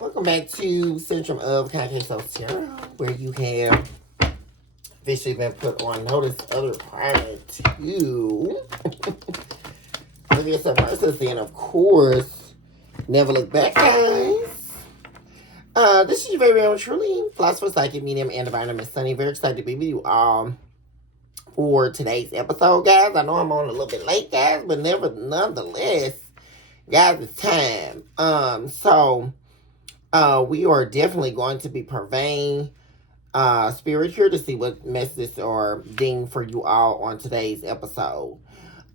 Welcome back to Centrum of Concave Tarot, where you have officially been put on notice other prior to previous versus, and of course, never look back, guys. This is your very own truly philosopher, psychic, medium, and diviner, Miss Sunny. Very excited to be with you all for today's episode, guys. I know I'm on a little bit late, guys, but nonetheless, guys, it's time. We are definitely going to be purveying spirit here to see what messages are deemed for you all on today's episode.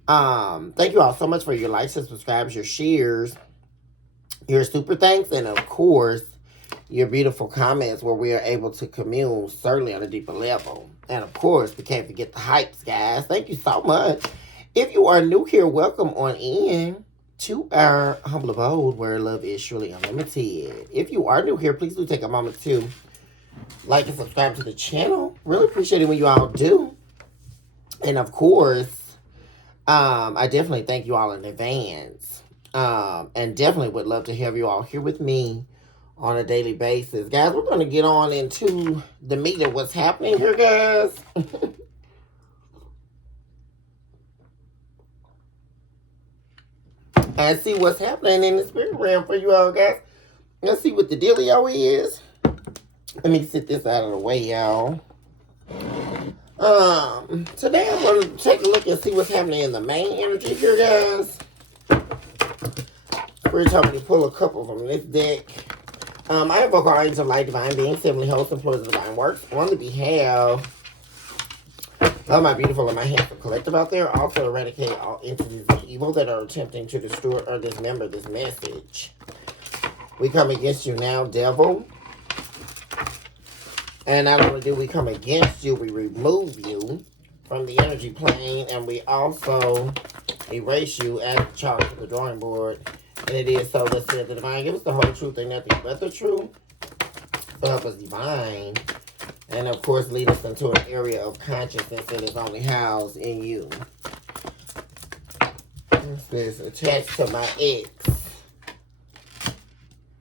Thank you all so much for your likes and subscribes, your shares, your super thanks, and of course, your beautiful comments where we are able to commune, certainly on a deeper level. And of course, we can't forget the hypes, guys. Thank you so much. If you are new here, welcome on in to our humble abode where love is surely unlimited. If you are new here, please do take a moment to like and subscribe to the channel. Really appreciate it when you all do. And of course, I definitely thank you all in advance. And definitely would love to have you all here with me on a daily basis. Guys, we're going to get on into the meat of what's happening here, guys. And see what's happening in the spirit realm for you all, guys. Let's see what the dealio is. Let me sit this out of the way, y'all. Today I'm going to take a look and see what's happening in the main energy here, guys. We're talking to pull a couple from this deck. I invoke all angels of light, divine beings, heavenly hosts, employees of divine works on the behalf of my beautiful and my handsome collective out there. Also eradicate all entities of evil that are attempting to destroy or dismember this message. We come against you now, devil. And not only do we come against you, we remove you from the energy plane, and we also erase you as a charge to the drawing board. And it is so, let's say the divine, give us the whole truth and nothing but the truth. So help us divine. And of course, lead us into an area of consciousness that is only housed in you. What's this? Attached to my ex.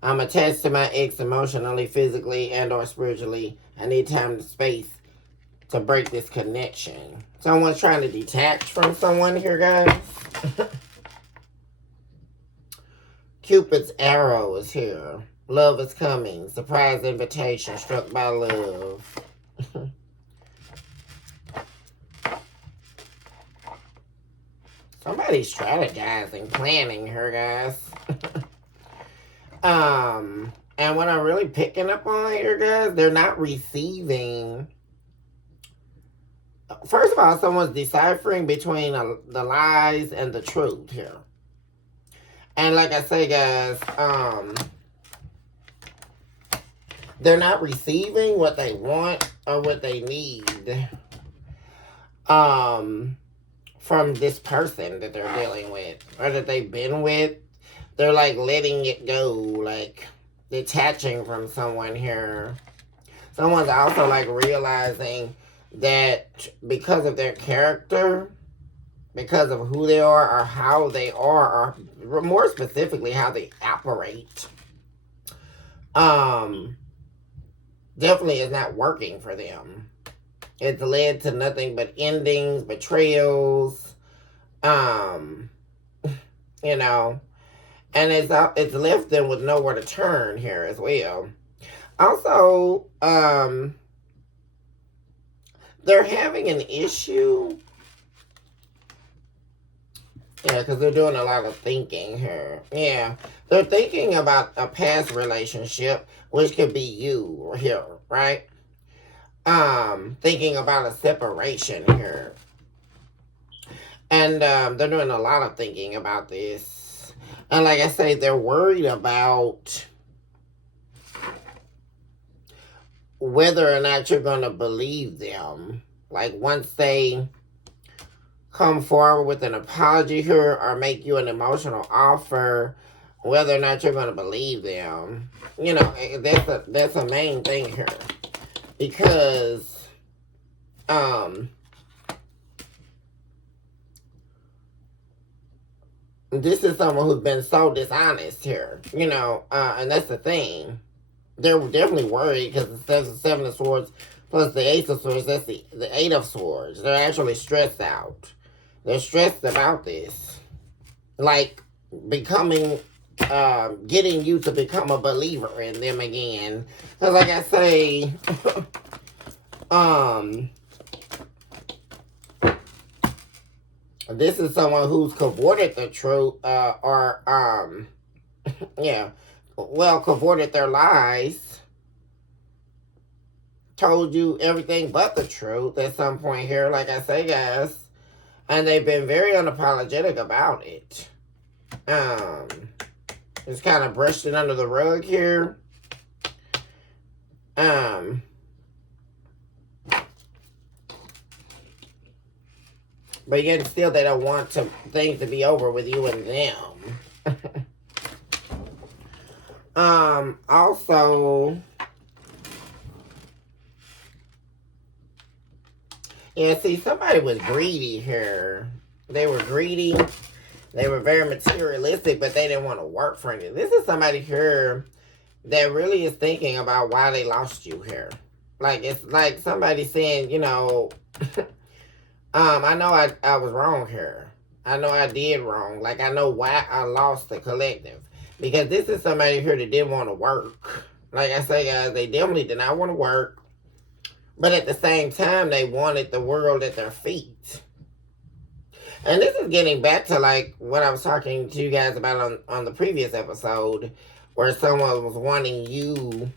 I'm attached to my ex emotionally, physically, and or spiritually. I need time and space to break this connection. Someone's trying to detach from someone here, guys. Cupid's arrow is here. Love is coming. Surprise invitation. Struck by love. Somebody's strategizing, planning her, guys. And what I'm really picking up on here, guys, they're not receiving. First of all, someone's deciphering between the lies and the truth here. And like I say, guys, they're not receiving what they want or what they need from this person that they're dealing with or that they've been with. They're like letting it go, like detaching from someone here. Someone's also like realizing that because of their character, because of who they are or how they are, or more specifically how they operate, definitely is not working for them. It's led to nothing but endings, betrayals, you know, and it's left them with nowhere to turn here as well. Also, they're having an issue. Yeah, because they're doing a lot of thinking here. Yeah, they're thinking about a past relationship, which could be you here, right? Thinking about a separation here. And they're doing a lot of thinking about this. And like I say, they're worried about whether or not you're going to believe them. Like once they come forward with an apology here or make you an emotional offer, whether or not you're going to believe them. You know, that's a main thing here. Because This is someone who's been so dishonest here, and that's the thing. They're definitely worried because there's the Seven of Swords plus the Ace of Swords. That's the Eight of Swords. They're actually stressed out. They're stressed about this, like becoming, getting you to become a believer in them again. Because, like I say, um, this is someone who's cavorted the truth, yeah, well, cavorted their lies, told you everything but the truth at some point here, like I say, guys, and they've been very unapologetic about it. Just kind of brushed it under the rug here. But yet still they don't want things to be over with you and them. Also, yeah, see, somebody was greedy here. They were greedy. They were very materialistic, but they didn't want to work for anything. This is somebody here that really is thinking about why they lost you here. Like, it's like somebody saying, I know I was wrong here. I know I did wrong. Like, I know why I lost the collective. Because this is somebody here that didn't want to work. Like I say, guys, they definitely did not want to work. But at the same time, they wanted the world at their feet. And this is getting back to, like, what I was talking to you guys about on the previous episode, where someone was wanting you,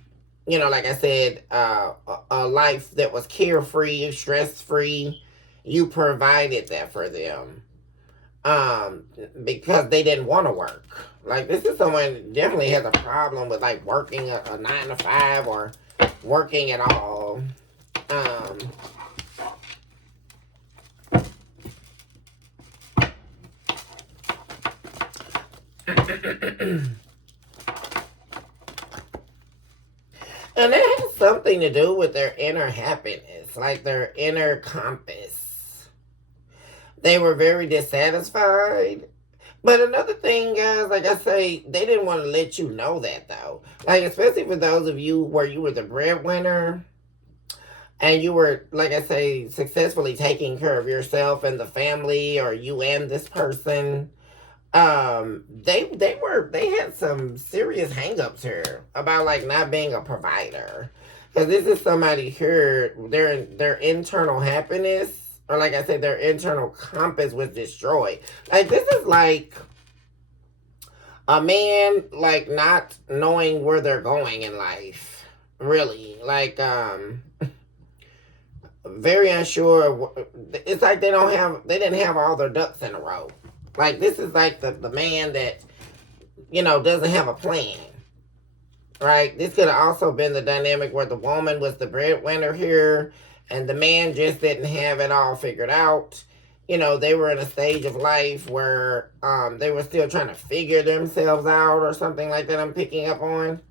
like I said, a life that was carefree, stress-free. You provided that for them. Because they didn't want to work. Like, this is someone that definitely has a problem with, like, working a 9 to 5 or working at all. And it has something to do with their inner happiness, like their inner compass. They were very dissatisfied. But another thing, guys, like I say, they didn't want to let you know that, though. Like, especially for those of you where you were the breadwinner and you were, like I say, successfully taking care of yourself and the family, or you and this person. They had some serious hangups here about, like, not being a provider. Because this is somebody here, their internal happiness, or like I said, their internal compass was destroyed. Like, this is like a man, like, not knowing where they're going in life. Really. Like, very unsure. It's like they didn't have all their ducks in a row. Like, this is like the man that, doesn't have a plan. Right? This could have also been the dynamic where the woman was the breadwinner here and the man just didn't have it all figured out. They were in a stage of life where they were still trying to figure themselves out or something like that, I'm picking up on.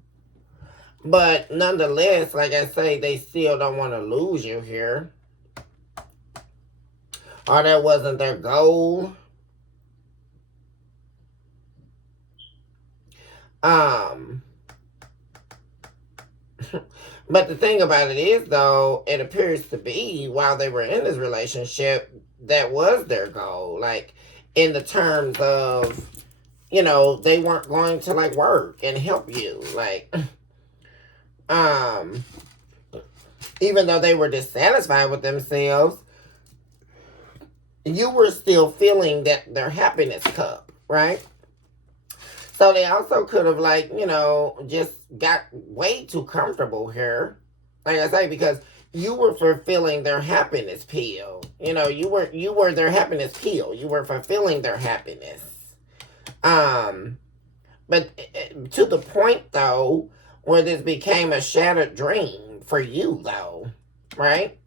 But nonetheless, like I say, they still don't want to lose you here. Or that wasn't their goal. But the thing about it is, though, it appears to be while they were in this relationship, that was their goal. Like, in the terms of, they weren't going to, like, work and help you. Like, even though they were dissatisfied with themselves, you were still feeling their happiness cup, right? So they also could have, like, just got way too comfortable here. Like I say, because you were fulfilling their happiness pill. You were their happiness pill. You were fulfilling their happiness. But to the point, though, where this became a shattered dream for you, though, right?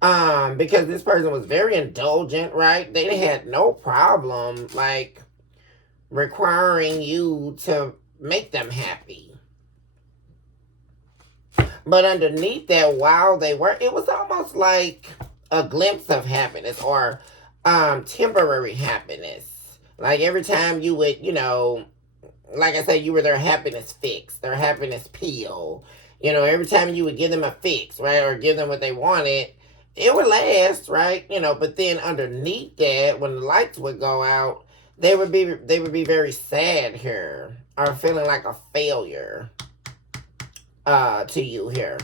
Because this person was very indulgent, right? They had no problem, like, requiring you to make them happy. But underneath that, while they were, it was almost like a glimpse of happiness or temporary happiness. Like every time you would, like I said, you were their happiness fix, their happiness pill. Every time you would give them a fix, right, or give them what they wanted, it would last, right? But then underneath that, when the lights would go out, they would be very sad here, or feeling like a failure to you here.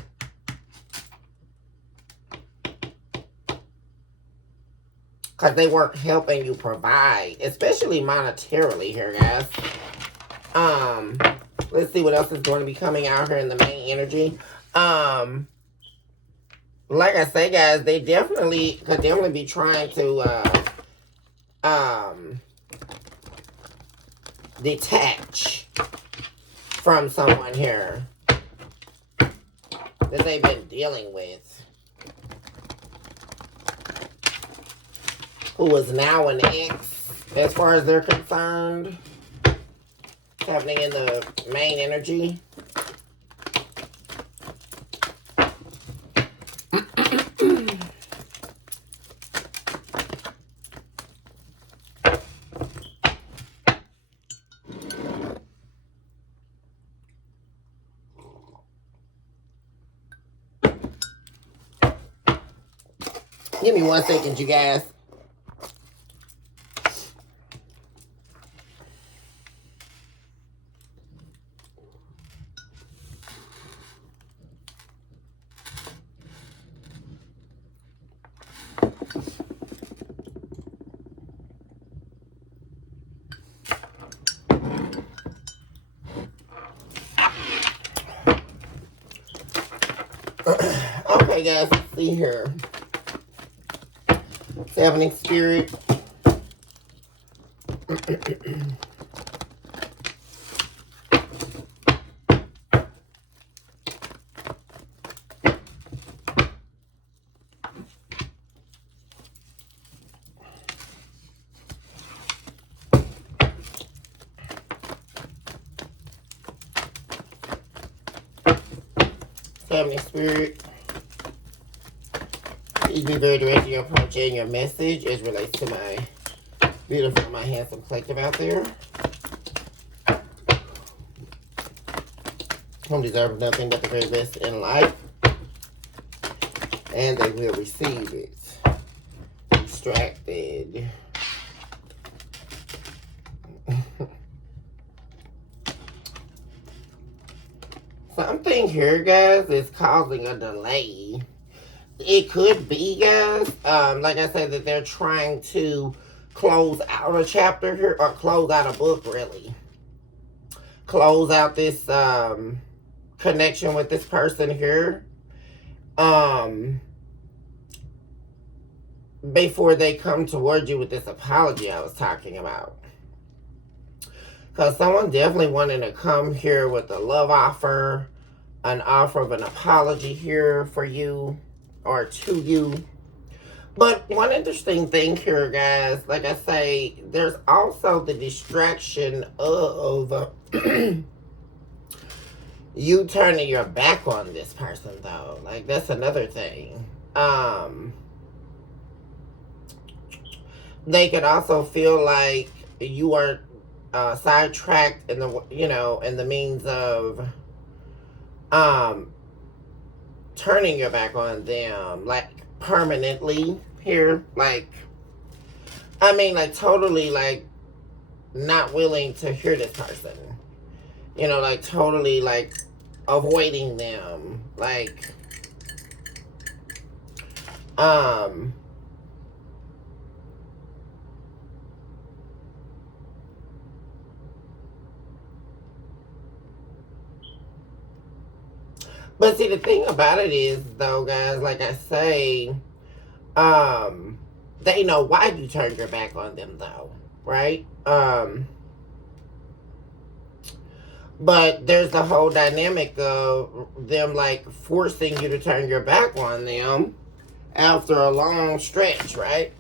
Because they weren't helping you provide, especially monetarily here, guys. Um, let's see what else is going to be coming out here in the main energy. Like I say, guys, they could definitely be trying to detach from someone here that they've been dealing with, who is now an ex, as far as they're concerned. It's happening in the main energy. Give me 1 second, you guys. Okay, guys, let's see here. Seven Spirit. Seven Spirit. Please be very direct in your approach and your message as relates to my beautiful, my handsome collective out there, whom deserve nothing but the very best in life, and they will receive it. Distracted. Something here, guys, is causing a delay. It could be, guys, like I said, that they're trying to close out a chapter here, or close out a book, really. Close out this connection with this person here. Before they come towards you with this apology I was talking about. Because someone definitely wanted to come here with a love offer, an offer of an apology here for you, or to you. But one interesting thing here, guys, like I say, there's also the distraction of you turning your back on this person, though. Like, that's another thing. They could also feel like you are sidetracked in the means of turning your back on them, like permanently here, like totally, like not willing to hear this person, like totally, like avoiding them, like but see, the thing about it is, though, guys, like I say, they know why you turned your back on them, though, right? But there's the whole dynamic of them, like, forcing you to turn your back on them after a long stretch, right?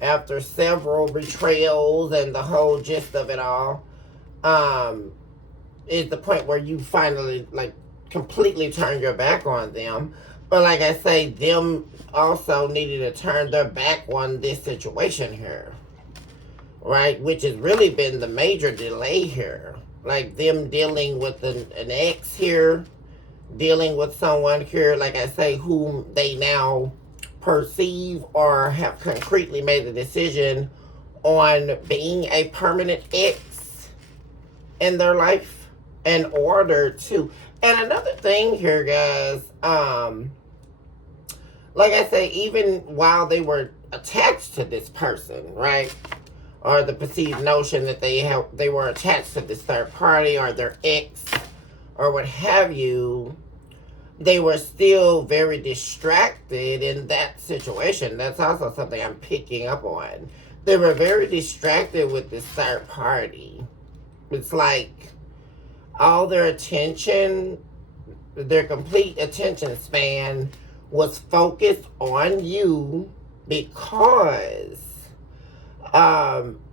After several betrayals and the whole gist of it all, is the point where you finally, like, completely turn your back on them. But like I say, them also needed to turn their back on this situation here. right? Which has really been the major delay here. Like them dealing with an ex here, dealing with someone here, like I say, whom they now perceive or have concretely made a decision on being a permanent ex in their life in order to. And another thing here, guys, like I say, even while they were attached to this person, right? Or the perceived notion that they were attached to this third party or their ex or what have you, they were still very distracted in that situation. That's also something I'm picking up on. They were very distracted with this third party. It's like all their attention, their complete attention span was focused on you because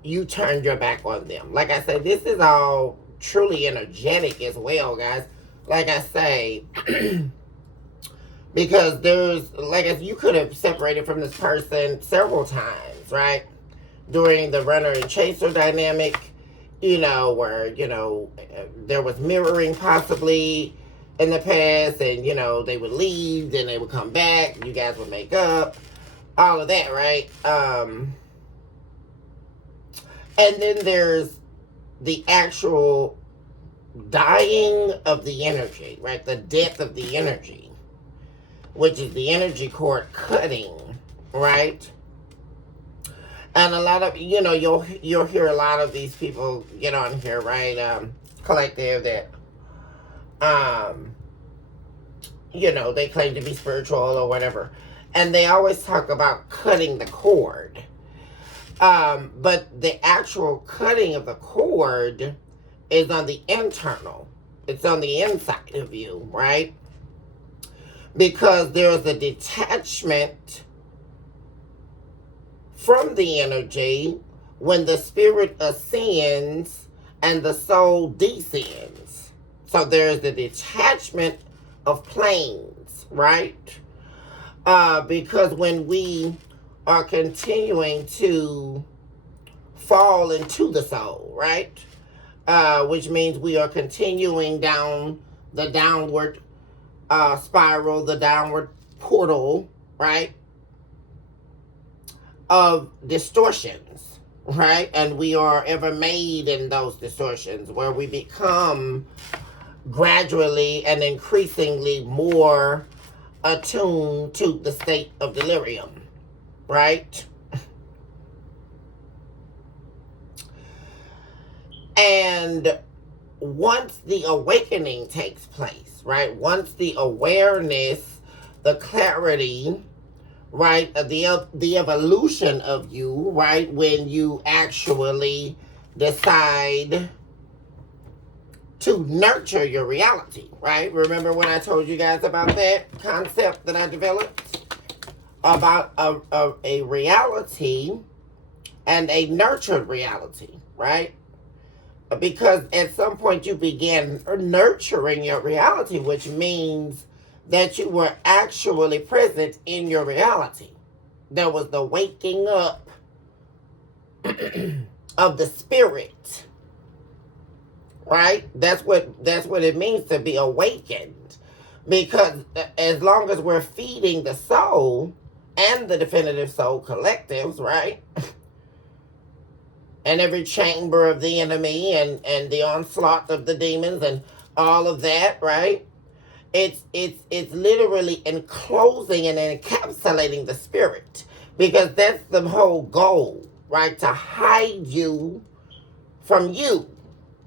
you turned your back on them. Like I said, this is all truly energetic as well, guys. Like I say, because there's, like, if you could have separated from this person several times, right? During the runner and chaser dynamic, where, there was mirroring possibly in the past, and, they would leave, then they would come back, you guys would make up, all of that, right? And then there's the actual dying of the energy, right? The death of the energy, which is the energy cord cutting, right? And a lot of, you'll hear a lot of these people get on here, right? Collective that, they claim to be spiritual or whatever. And they always talk about cutting the cord. But the actual cutting of the cord is on the internal. It's on the inside of you, right? Because there's a detachment from the energy when the spirit ascends and the soul descends. So there's the detachment of planes, right? Because when we are continuing to fall into the soul, right? Which means we are continuing down the downward spiral, the downward portal, right? Of distortions, right? And we are ever made in those distortions where we become gradually and increasingly more attuned to the state of delirium, right? And once the awakening takes place, right? Once the awareness, the clarity, right? The evolution of you, right? When you actually decide to nurture your reality, right? Remember when I told you guys about that concept that I developed? About a reality and a nurtured reality, right? Because at some point you began nurturing your reality, which means that you were actually present in your reality. There was the waking up of the spirit, right? That's what it means to be awakened. Because as long as we're feeding the soul and the definitive soul collectives, right? And every chamber of the enemy and the onslaught of the demons and all of that, right? It's literally enclosing and encapsulating the spirit, because that's the whole goal, right? To hide you from you.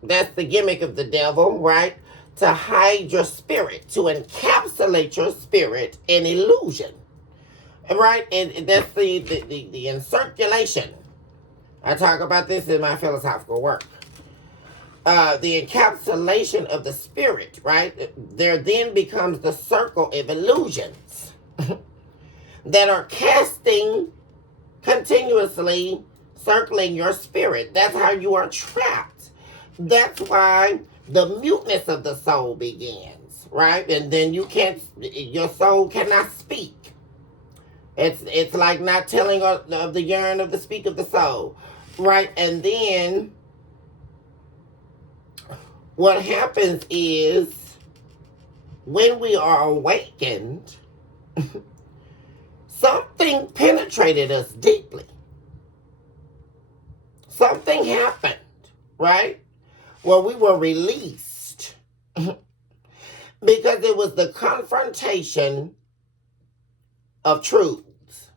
That's the gimmick of the devil, right? To hide your spirit, to encapsulate your spirit in illusion, right? And that's the encirculation. I talk about this in my philosophical work. The encapsulation of the spirit, right? There then becomes the circle of illusions that are casting continuously, circling your spirit. That's how you are trapped. That's why the muteness of the soul begins, right? And then your soul cannot speak. It's like not telling of the yearn of the speak of the soul. right? And then what happens is when we are awakened, something penetrated us deeply. Something happened, right? Well, we were released because it was the confrontation of truths.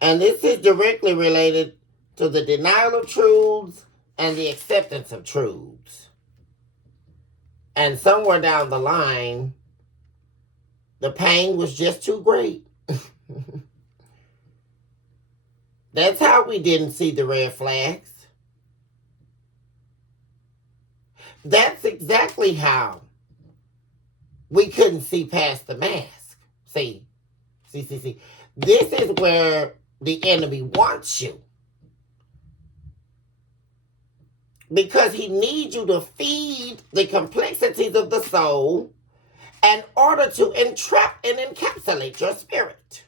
And this is directly related to the denial of truths and the acceptance of truths. And somewhere down the line, the pain was just too great. That's how we didn't see the red flags. That's exactly how we couldn't see past the mask. See. This is where the enemy wants you. Because he needs you to feed the complexities of the soul in order to entrap and encapsulate your spirit.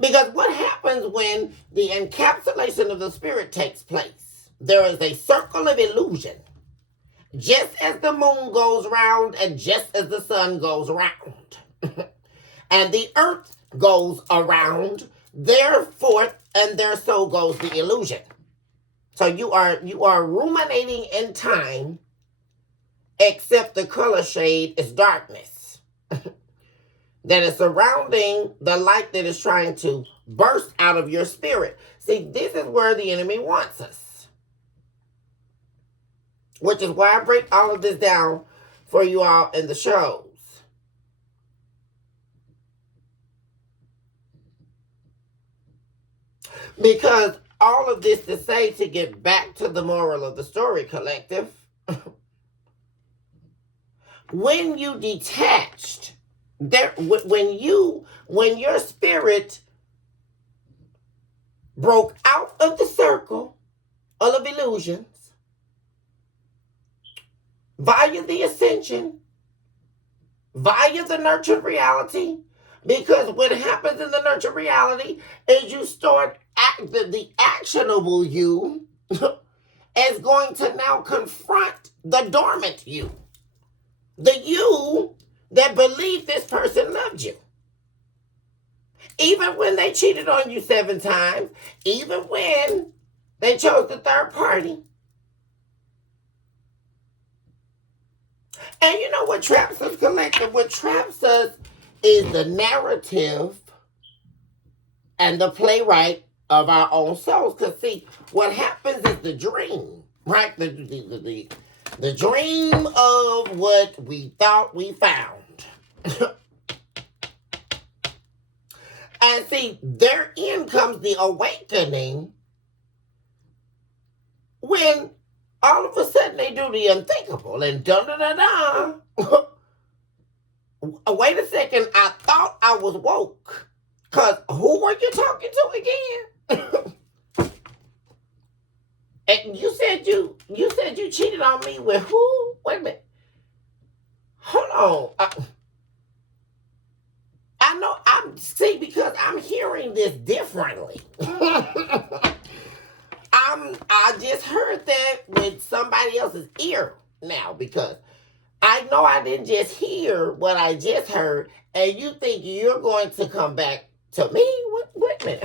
Because what happens when the encapsulation of the spirit takes place? There is a circle of illusion. Just as the moon goes round and just as the sun goes round. And the earth goes around, therefore, and there so goes the illusion. So you are ruminating in time, except the color shade is darkness. That is surrounding the light that is trying to burst out of your spirit. See, this is where the enemy wants us. Which is why I break all of this down for you all in the shows. Because all of this to say, to get back to the moral of the story, collective, when you detached, when your spirit broke out of the circle of illusions via the ascension, via the nurtured reality, because what happens in the nurtured reality is you start the actionable you is going to now confront the dormant you. The you that believed this person loved you. Even when they cheated on you 7 times, even when they chose the third party. And you know what traps us, collective? What traps us is the narrative and the playwright of our own souls. Because see, what happens is the dream, right? The dream of what we thought we found. And see, therein comes the awakening when all of a sudden they do the unthinkable and da-da-da-da. Wait a second, I thought I was woke. Because who were you talking to again? And you said you cheated on me with who? Wait a minute. Hold on. I know because I'm hearing this differently. I just heard that with somebody else's ear now, because I know I didn't just hear what I just heard, and you think you're going to come back to me? Wait a minute.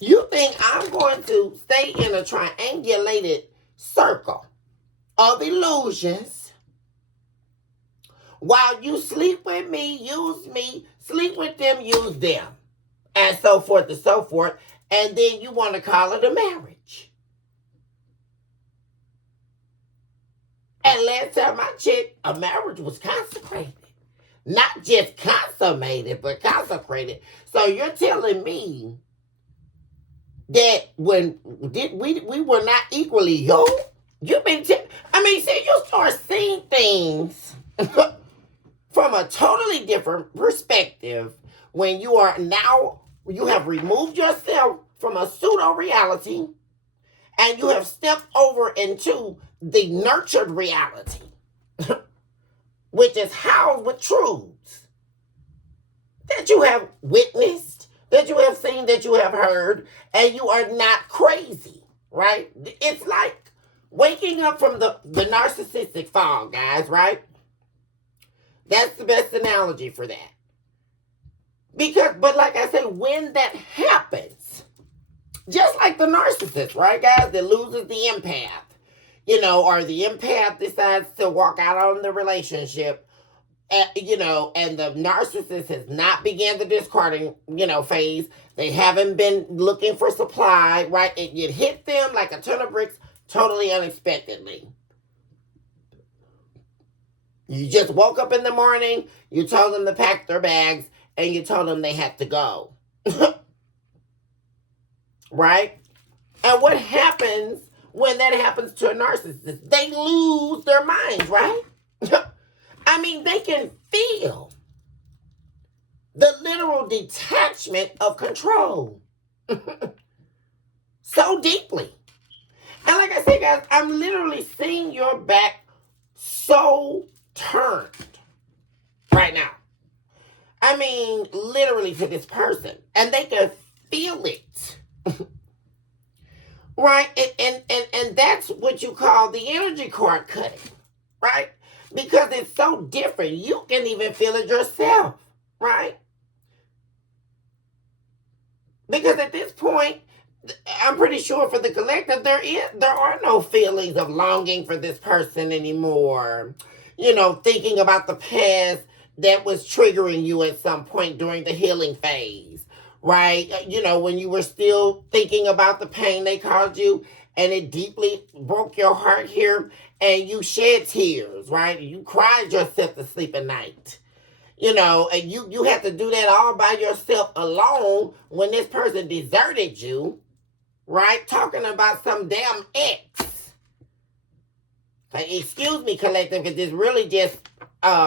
You think I'm going to stay in a triangulated circle of illusions while you sleep with me, use me, sleep with them, use them, and so forth and so forth, and then you want to call it a marriage? And last time I checked, a marriage was consecrated. Not just consummated, but consecrated. So you're telling me that when we were not equally yoked? You've been see, you start seeing things from a totally different perspective when you have removed yourself from a pseudo-reality and you have stepped over into the nurtured reality, which is housed with truths that you have witnessed, that you have seen, that you have heard, and you are not crazy, right? It's like waking up from the narcissistic fog, guys, right? That's the best analogy for that. Because, but like I say, when that happens, just like the narcissist, right, guys, that loses the empath, or the empath decides to walk out on the relationship, and the narcissist has not began the discarding, phase. They haven't been looking for supply, right? It hit them like a ton of bricks, totally unexpectedly. You just woke up in the morning, you told them to pack their bags, and you told them they had to go. Right? And what happens when that happens to a narcissist? They lose their minds, right? I mean, they can feel the literal detachment of control so deeply. And like I said, guys, I'm literally seeing your back so turned right now. I mean, literally to this person. And they can feel it. Right? And that's what you call the energy cord cutting. Right? Because it's so different. You can even feel it yourself. Right? Because at this point, I'm pretty sure for the collective, there are no feelings of longing for this person anymore. Thinking about the past that was triggering you at some point during the healing phase, right? When you were still thinking about the pain they caused you, and it deeply broke your heart here, and you shed tears, right? You cried yourself to sleep at night. And you had to do that all by yourself alone when this person deserted you, right? Talking about some damn ex. Excuse me, collective, because this really just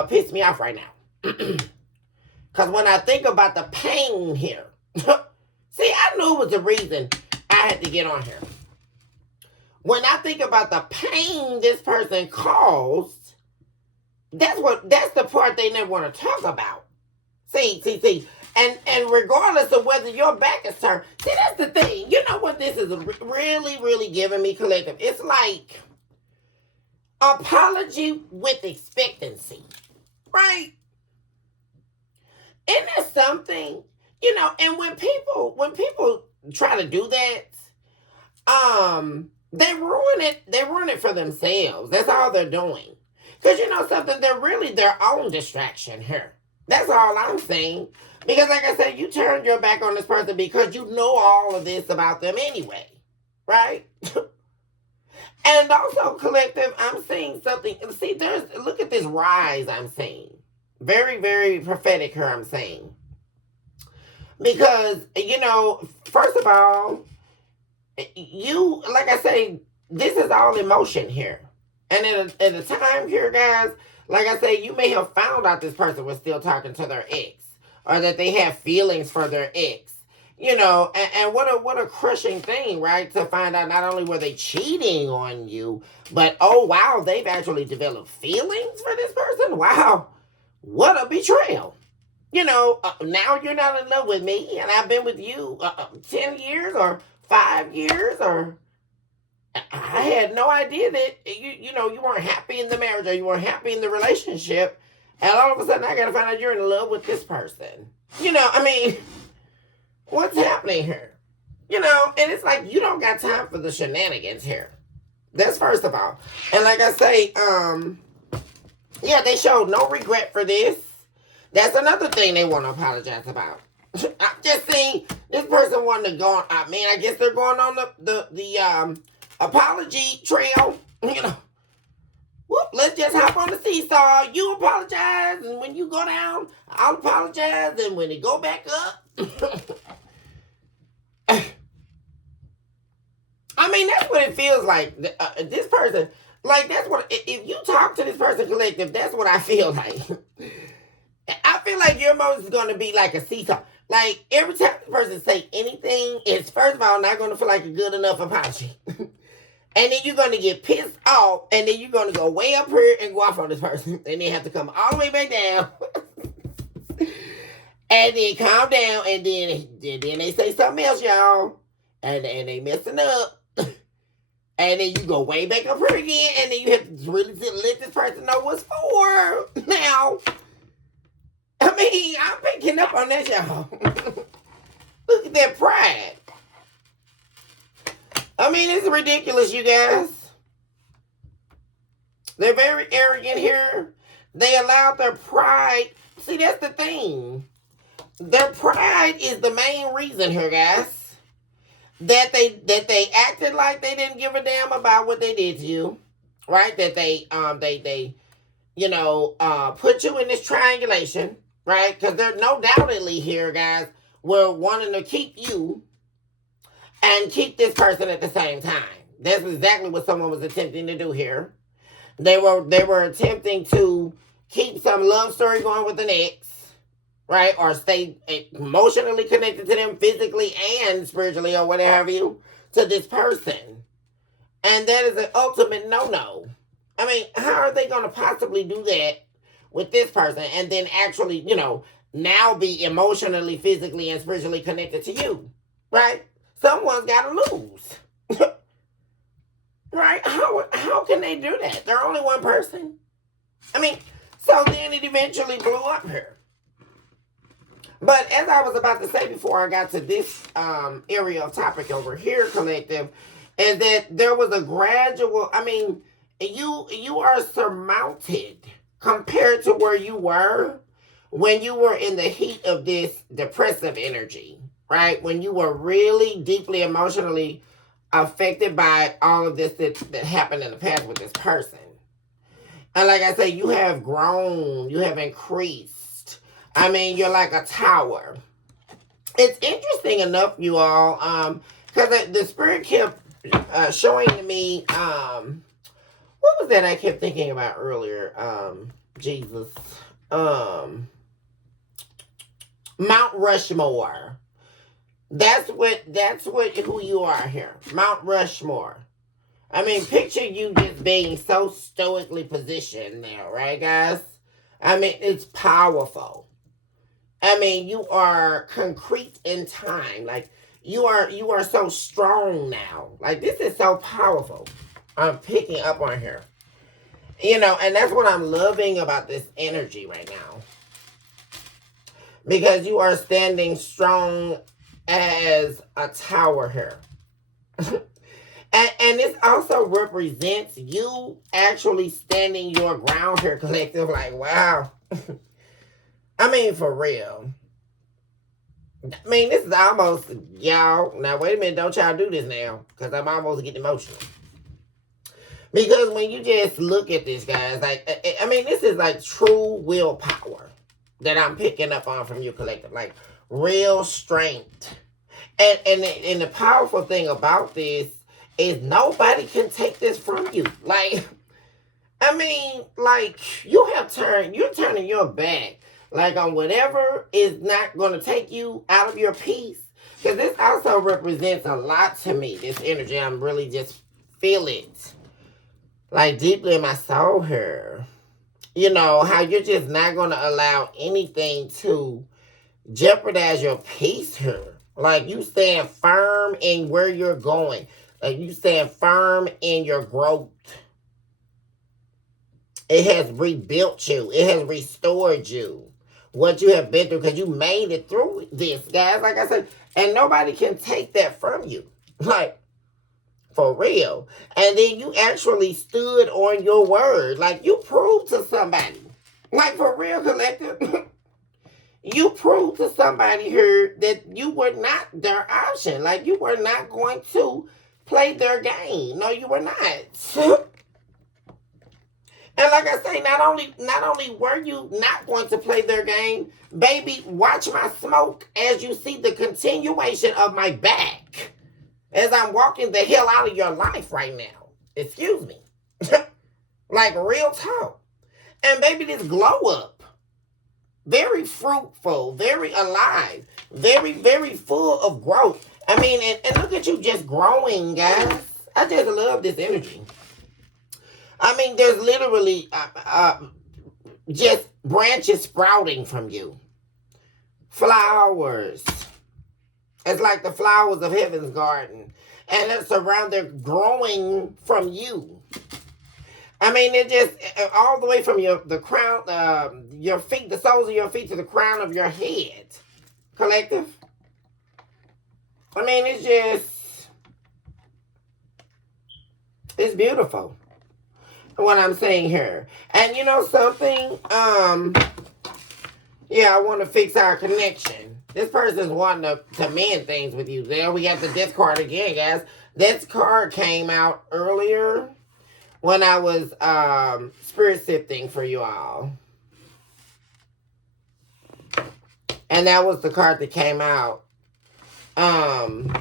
pissed me off right now. Because when I think about the pain here, see, I knew it was the reason I had to get on here. When I think about the pain this person caused, that's the part they never want to talk about. See. And regardless of whether your back is turned, see, that's the thing. You know what this is really, really giving me, collective? It's like apology with expectancy, right? Isn't that something? And when people try to do that, they ruin it for themselves. That's all they're doing. Because something, they're really their own distraction here. That's all I'm saying. Because like I said, you turned your back on this person because you know all of this about them anyway. Right? And also, collective, I'm seeing something. See, look at this rise I'm seeing. Very, very prophetic here, I'm saying. Because, first of all, like I say, this is all emotion here. And at a time here, guys, like I say, you may have found out this person was still talking to their ex, or that they have feelings for their ex. And what a crushing thing, right? To find out not only were they cheating on you, but oh wow, they've actually developed feelings for this person. Wow, what a betrayal. Now you're not in love with me, and I've been with you 10 years or 5 years, or I had no idea that you weren't happy in the marriage, or you weren't happy in the relationship, and all of a sudden I gotta find out you're in love with this person. I mean, what's happening here? And it's like you don't got time for the shenanigans here. That's first of all. And like I say, yeah, they showed no regret for this. That's another thing they want to apologize about. I'm just saying this person wanted to go on. I mean, I guess they're going on the apology trail. Whoop, let's just hop on the seesaw. You apologize, and when you go down, I'll apologize, and when it go back up. I mean, that's what it feels like. This person, like, that's what, if you talk to this person, collective, that's what I feel like. I feel like your emotions is going to be like a seesaw. Like, every time the person say anything, it's first of all not going to feel like a good enough apology. And then you're going to get pissed off, and then you're going to go way up here and go off on this person, and then have to come all the way back down. And then calm down, and then they say something else, y'all. And they messing up. And then you go way back up here again, and then you have to really let this person know what's for. Now, I mean, I'm picking up on that, y'all. Look at that pride. I mean, it's ridiculous, you guys. They're very arrogant here. They allowed their pride. See, that's the thing. Their pride is the main reason here, guys. That they acted like they didn't give a damn about what they did to you, right? That they put you in this triangulation, right? Because they're no doubtedly here, guys, were wanting to keep you and keep this person at the same time. That's exactly what someone was attempting to do here. They were attempting to keep some love story going with an ex, right? Or stay emotionally connected to them physically and spiritually or whatever have you to this person. And that is an ultimate no-no. I mean, how are they going to possibly do that with this person and then actually, now be emotionally, physically, and spiritually connected to you, right? Someone's got to lose. Right? How can they do that? They're only one person. I mean, so then it eventually blew up here. But as I was about to say before I got to this area of topic over here, collective, is that there was a gradual, I mean, you are surmounted compared to where you were when you were in the heat of this depressive energy, right? When you were really deeply emotionally affected by all of this that happened in the past with this person. And like I say, you have grown, you have increased. I mean, you're like a tower. It's interesting enough, you all, because the spirit kept showing to me, what was that I kept thinking about earlier? Jesus. Mount Rushmore. That's what who you are here. Mount Rushmore. I mean, picture you just being so stoically positioned there, right, guys? I mean, it's powerful. I mean, you are concrete in time. Like, you are so strong now. Like, this is so powerful. I'm picking up on here. And that's what I'm loving about this energy right now. Because you are standing strong as a tower here. And this also represents you actually standing your ground here, collective. Like, wow. I mean, for real. I mean, this is almost, y'all. Now, wait a minute. Don't y'all do this now. Because I'm almost getting emotional. Because when you just look at this, guys, like, I mean, this is like true willpower that I'm picking up on from you, collective. Like, real strength. And the powerful thing about this is nobody can take this from you. Like, I mean, like, you're turning your back, like, on whatever is not going to take you out of your peace. Because this also represents a lot to me, this energy. I'm really just feel it, like, deeply in my soul here. How you're just not going to allow anything to jeopardize your peace here. Like, you stand firm in where you're going. Like, you stand firm in your growth. It has rebuilt you. It has restored you. What you have been through, because you made it through this, guys. Like I said, and nobody can take that from you. Like, for real. And then you actually stood on your word. Like, you proved to somebody. Like, for real, collective. You proved to somebody here that you were not their option. Like, you were not going to play their game. No, you were not. And like I say, not only were you not going to play their game, baby, watch my smoke as you see the continuation of my back as I'm walking the hell out of your life right now. Excuse me. Like, real talk. And baby, this glow up. Very fruitful, very alive, very, very full of growth. I mean, and look at you just growing, guys. I just love this energy. I mean, there's literally just branches sprouting from you. flowers. It's like the flowers of heaven's garden. And it's around there growing from you. I mean, it just all the way from the crown, your feet, the soles of your feet to the crown of your head. Collective. I mean, it's beautiful. What I'm saying here. And you know something? Yeah, I want to fix our connection. This person's wanting to mend things with you. There we got the death card again, guys. This card came out earlier when I was spirit sifting for you all. And that was the card that came out. And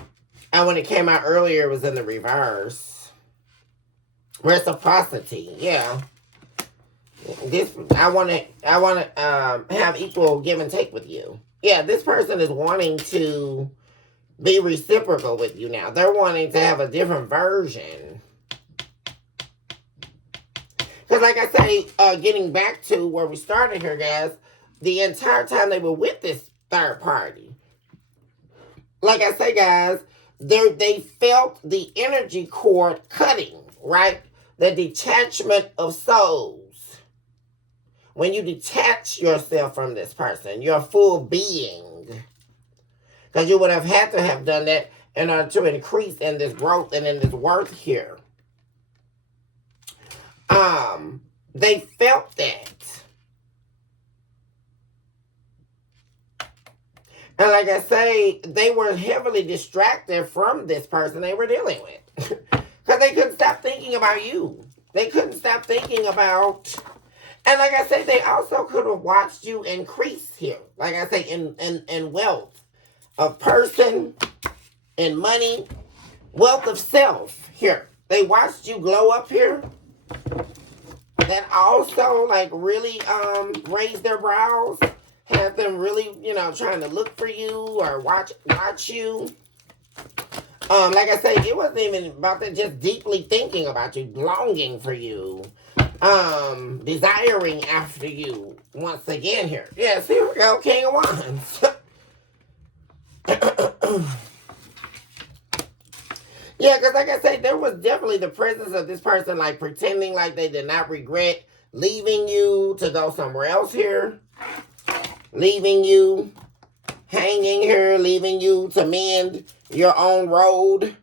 when it came out earlier, it was in the reverse. Reciprocity, yeah. This I want to have equal give and take with you. Yeah, this person is wanting to be reciprocal with you now. They're wanting to have a different version. Because like I say, getting back to where we started here, guys, the entire time they were with this third party, like I say, guys, they felt the energy cord cutting, right? The detachment of souls. When you detach yourself from this person, your full being, because you would have had to have done that in order to increase in this growth and in this worth here. They felt that. And like I say, they were heavily distracted from this person they were dealing with. Because they couldn't stop thinking about you. They couldn't stop thinking about... And like I said, they also could have watched you increase here. Like I say, in wealth of person, in money, wealth of self here. They watched you glow up here. That also like really raised their brows. Have them really, trying to look for you or watch you. Like I say, it wasn't even about that, just deeply thinking about you, longing for you. Desiring after you once again here. Yes, here we go, King of Wands. Yeah, because like I said, there was definitely the presence of this person like pretending like they did not regret leaving you to go somewhere else here. Leaving you hanging here, leaving you to mend your own road.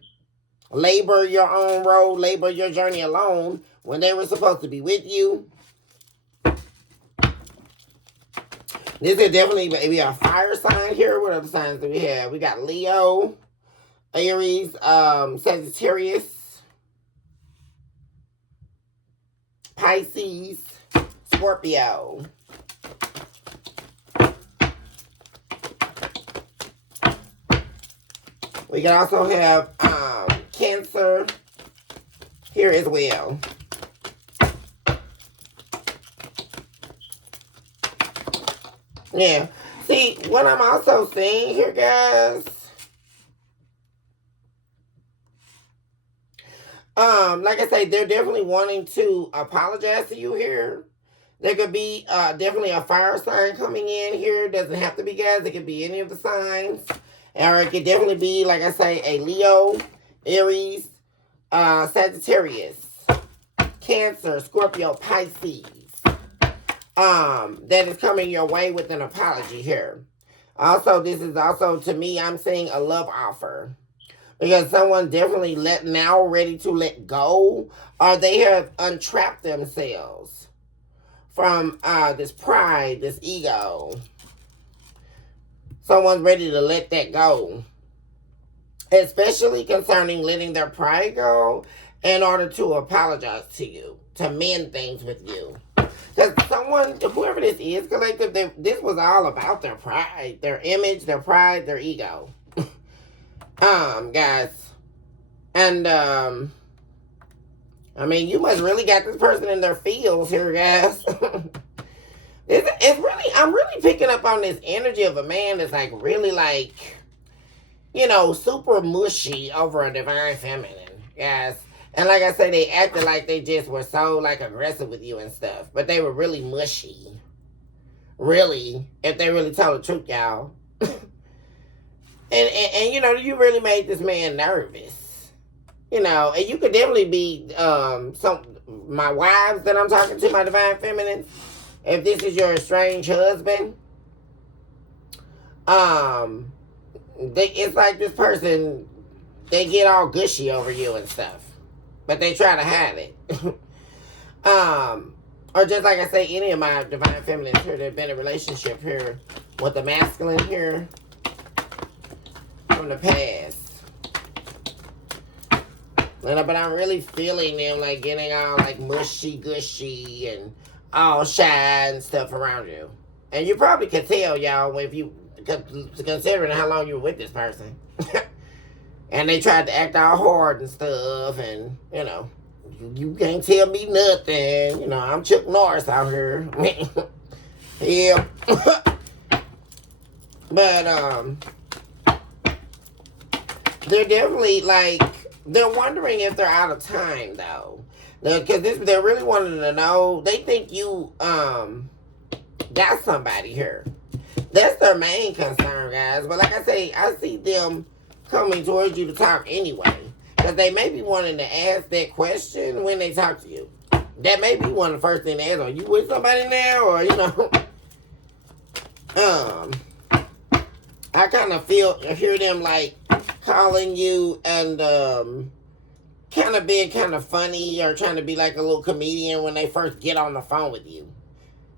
Labor your own road, labor your journey alone when they were supposed to be with you. This is definitely maybe a fire sign here. What other signs do we have? We got Leo, Aries, Sagittarius, Pisces, Scorpio. We can also have Cancer here as well. Yeah. See, what I'm also seeing here, guys, like I say, they're definitely wanting to apologize to you here. There could be definitely a fire sign coming in here. Doesn't have to be, guys. It could be any of the signs. Or it could definitely be, like I say, a Leo, Aries, Sagittarius, Cancer, Scorpio, Pisces. That is coming your way with an apology here. Also, this is also, to me, I'm seeing a love offer. Because someone definitely ready to let go, or they have untrapped themselves from this pride, this ego. Someone's ready to let that go. Especially concerning letting their pride go in order to apologize to you, to mend things with you. Because someone, whoever this is, collective, this was all about their pride, their image, their pride, their ego. Guys. And, I mean, you must really got this person in their feels here, guys. It's really, I'm really picking up on this energy of a man that's like really like, super mushy over a divine feminine, guys. And like I say, they acted like they just were so like aggressive with you and stuff, but they were really mushy. Really, if they really told the truth, y'all. And you know, you really made this man nervous. You know, and you could definitely be some my wives that I'm talking to, my divine feminines. If this is your estranged husband, it's like this person, they get all gushy over you and stuff, but they try to hide it. Or just like I say, any of my divine feminines here, there's been a relationship here with a masculine here from the past. But I'm really feeling them like getting all like mushy gushy and all shy and stuff around you. And you probably could tell, y'all, if you, considering how long you were with this person. And they tried to act all hard and stuff, and, you know, you can't tell me nothing. You know, I'm Chuck Norris out here. Yeah. But, they're definitely, like, they're wondering if they're out of time, though. Because they're really wanting to know. They think you, got somebody here. That's their main concern, guys. But like I say, I see them coming towards you to talk anyway. Because they may be wanting to ask that question when they talk to you. That may be one of the first things they ask. Are you with somebody now? Or, you know. I kind of hear them like calling you and kind of being kind of funny or trying to be like a little comedian when they first get on the phone with you.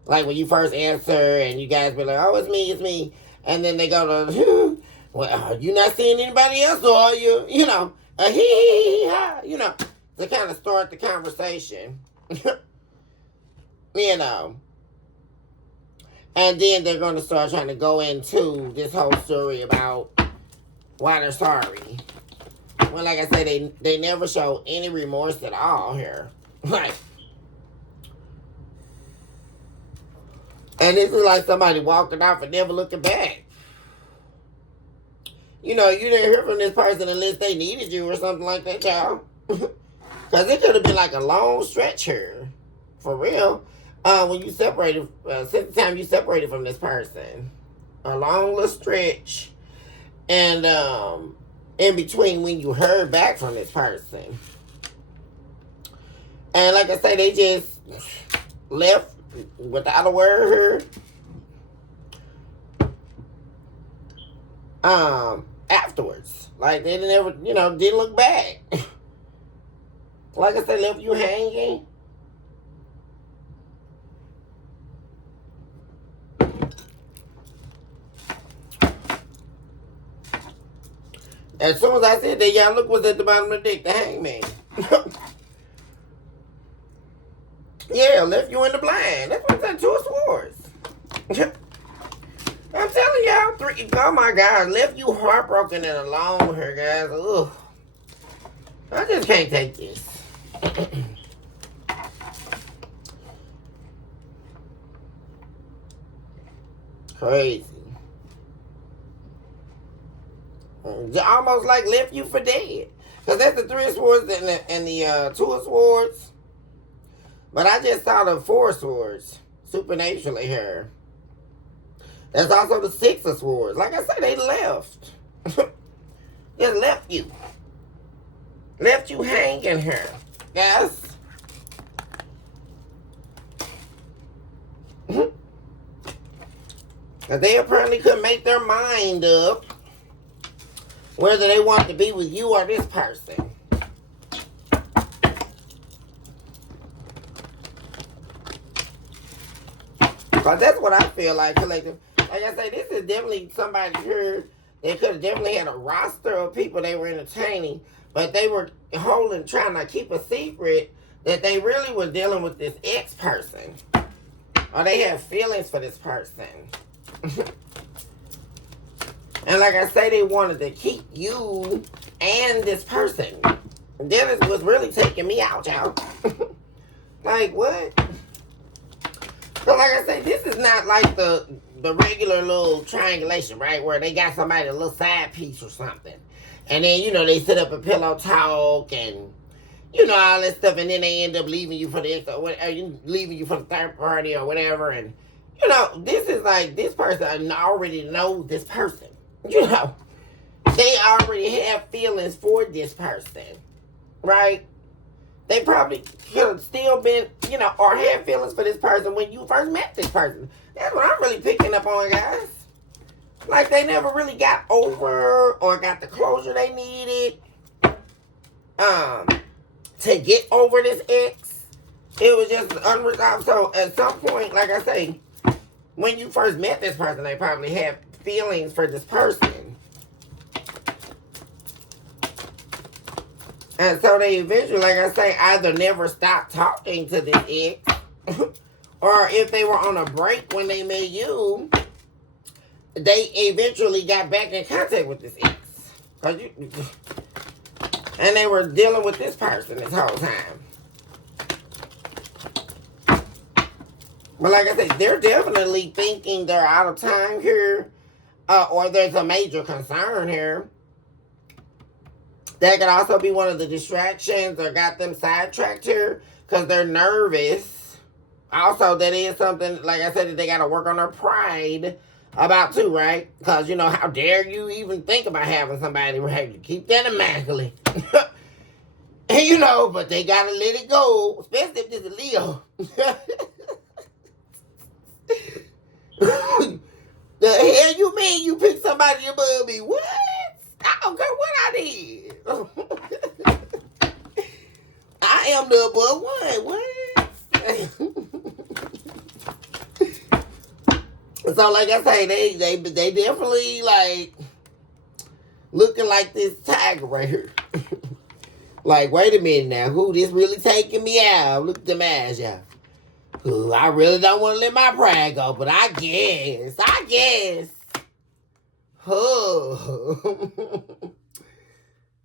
Like when you first answer and you guys be like, oh, it's me. And then they go to, well, you not seeing anybody else, or are you? You know, ha, you know, to kind of start the conversation. You know. And then they're going to start trying to go into this whole story about why they're sorry. Well, like I say, they never show any remorse at all here. Like, and this is like somebody walking off and never looking back. You know, you didn't hear from this person unless they needed you or something like that, y'all. Because it could have been like a long stretch here. For real. When you separated, since the time you separated from this person. A long little stretch. And in between when you heard back from this person. And like I say, they just left without a word. Afterwards. Like they never, you know, didn't look back. Like I said, left you hanging. As soon as I said that, y'all look what's at the bottom of the deck, the hangman. Yeah, left you in the blind. That's what it's 2 of swords. I'm telling y'all, 3, oh my God, left you heartbroken and alone here, guys. Ugh. I just can't take this. Crazy. Almost like left you for dead. Because that's the 3 of swords and the 2 of swords. But I just saw the 4 swords supernaturally here. That's also the 6 of swords. Like I said, they left. Just left you. Left you hanging here. Yes. Because they apparently couldn't make their mind up whether they want to be with you or this person. Because that's what I feel like, collective. Like I say, this is definitely somebody here. They could have definitely had a roster of people they were entertaining, but they were trying to keep a secret that they really were dealing with this ex-person. Or they had feelings for this person. And like I say, they wanted to keep you and this person. That was really taking me out, y'all. Like, what? So like I say, this is not like the regular little triangulation, right? Where they got somebody a little side piece or something. And then, you know, they sit up and pillow talk and, you know, all that stuff. And then they end up leaving you for the leaving you for the third party or whatever. And You know, this is like this person already knows this person. You know, they already have feelings for this person, right? They probably could have still been, you know, or had feelings for this person when you first met this person. That's what I'm really picking up on, guys. Like they never really got over or got the closure they needed to get over this ex. It was just unresolved. So at some point, like I say, when you first met this person, they probably had feelings for this person. And so they eventually, like I say, either never stopped talking to this ex, or if they were on a break when they met you, they eventually got back in contact with this ex. And they were dealing with this person this whole time. But like I said, they're definitely thinking they're out of time here, or there's a major concern here. That could also be one of the distractions or got them sidetracked here because they're nervous. Also, that is something, like I said, that they got to work on their pride about too, right? Because, you know, how dare you even think about having somebody, right? You keep that immaculate. And, you know, but they got to let it go, especially if it's a Leo. The hell you mean you pick somebody above me? What? I don't care what I did. I am the above one. What? So like I say, they definitely like looking like this tiger right here. Like, wait a minute now, who this really taking me out? Look at them eyes, y'all. I really don't want to let my pride go, but I guess.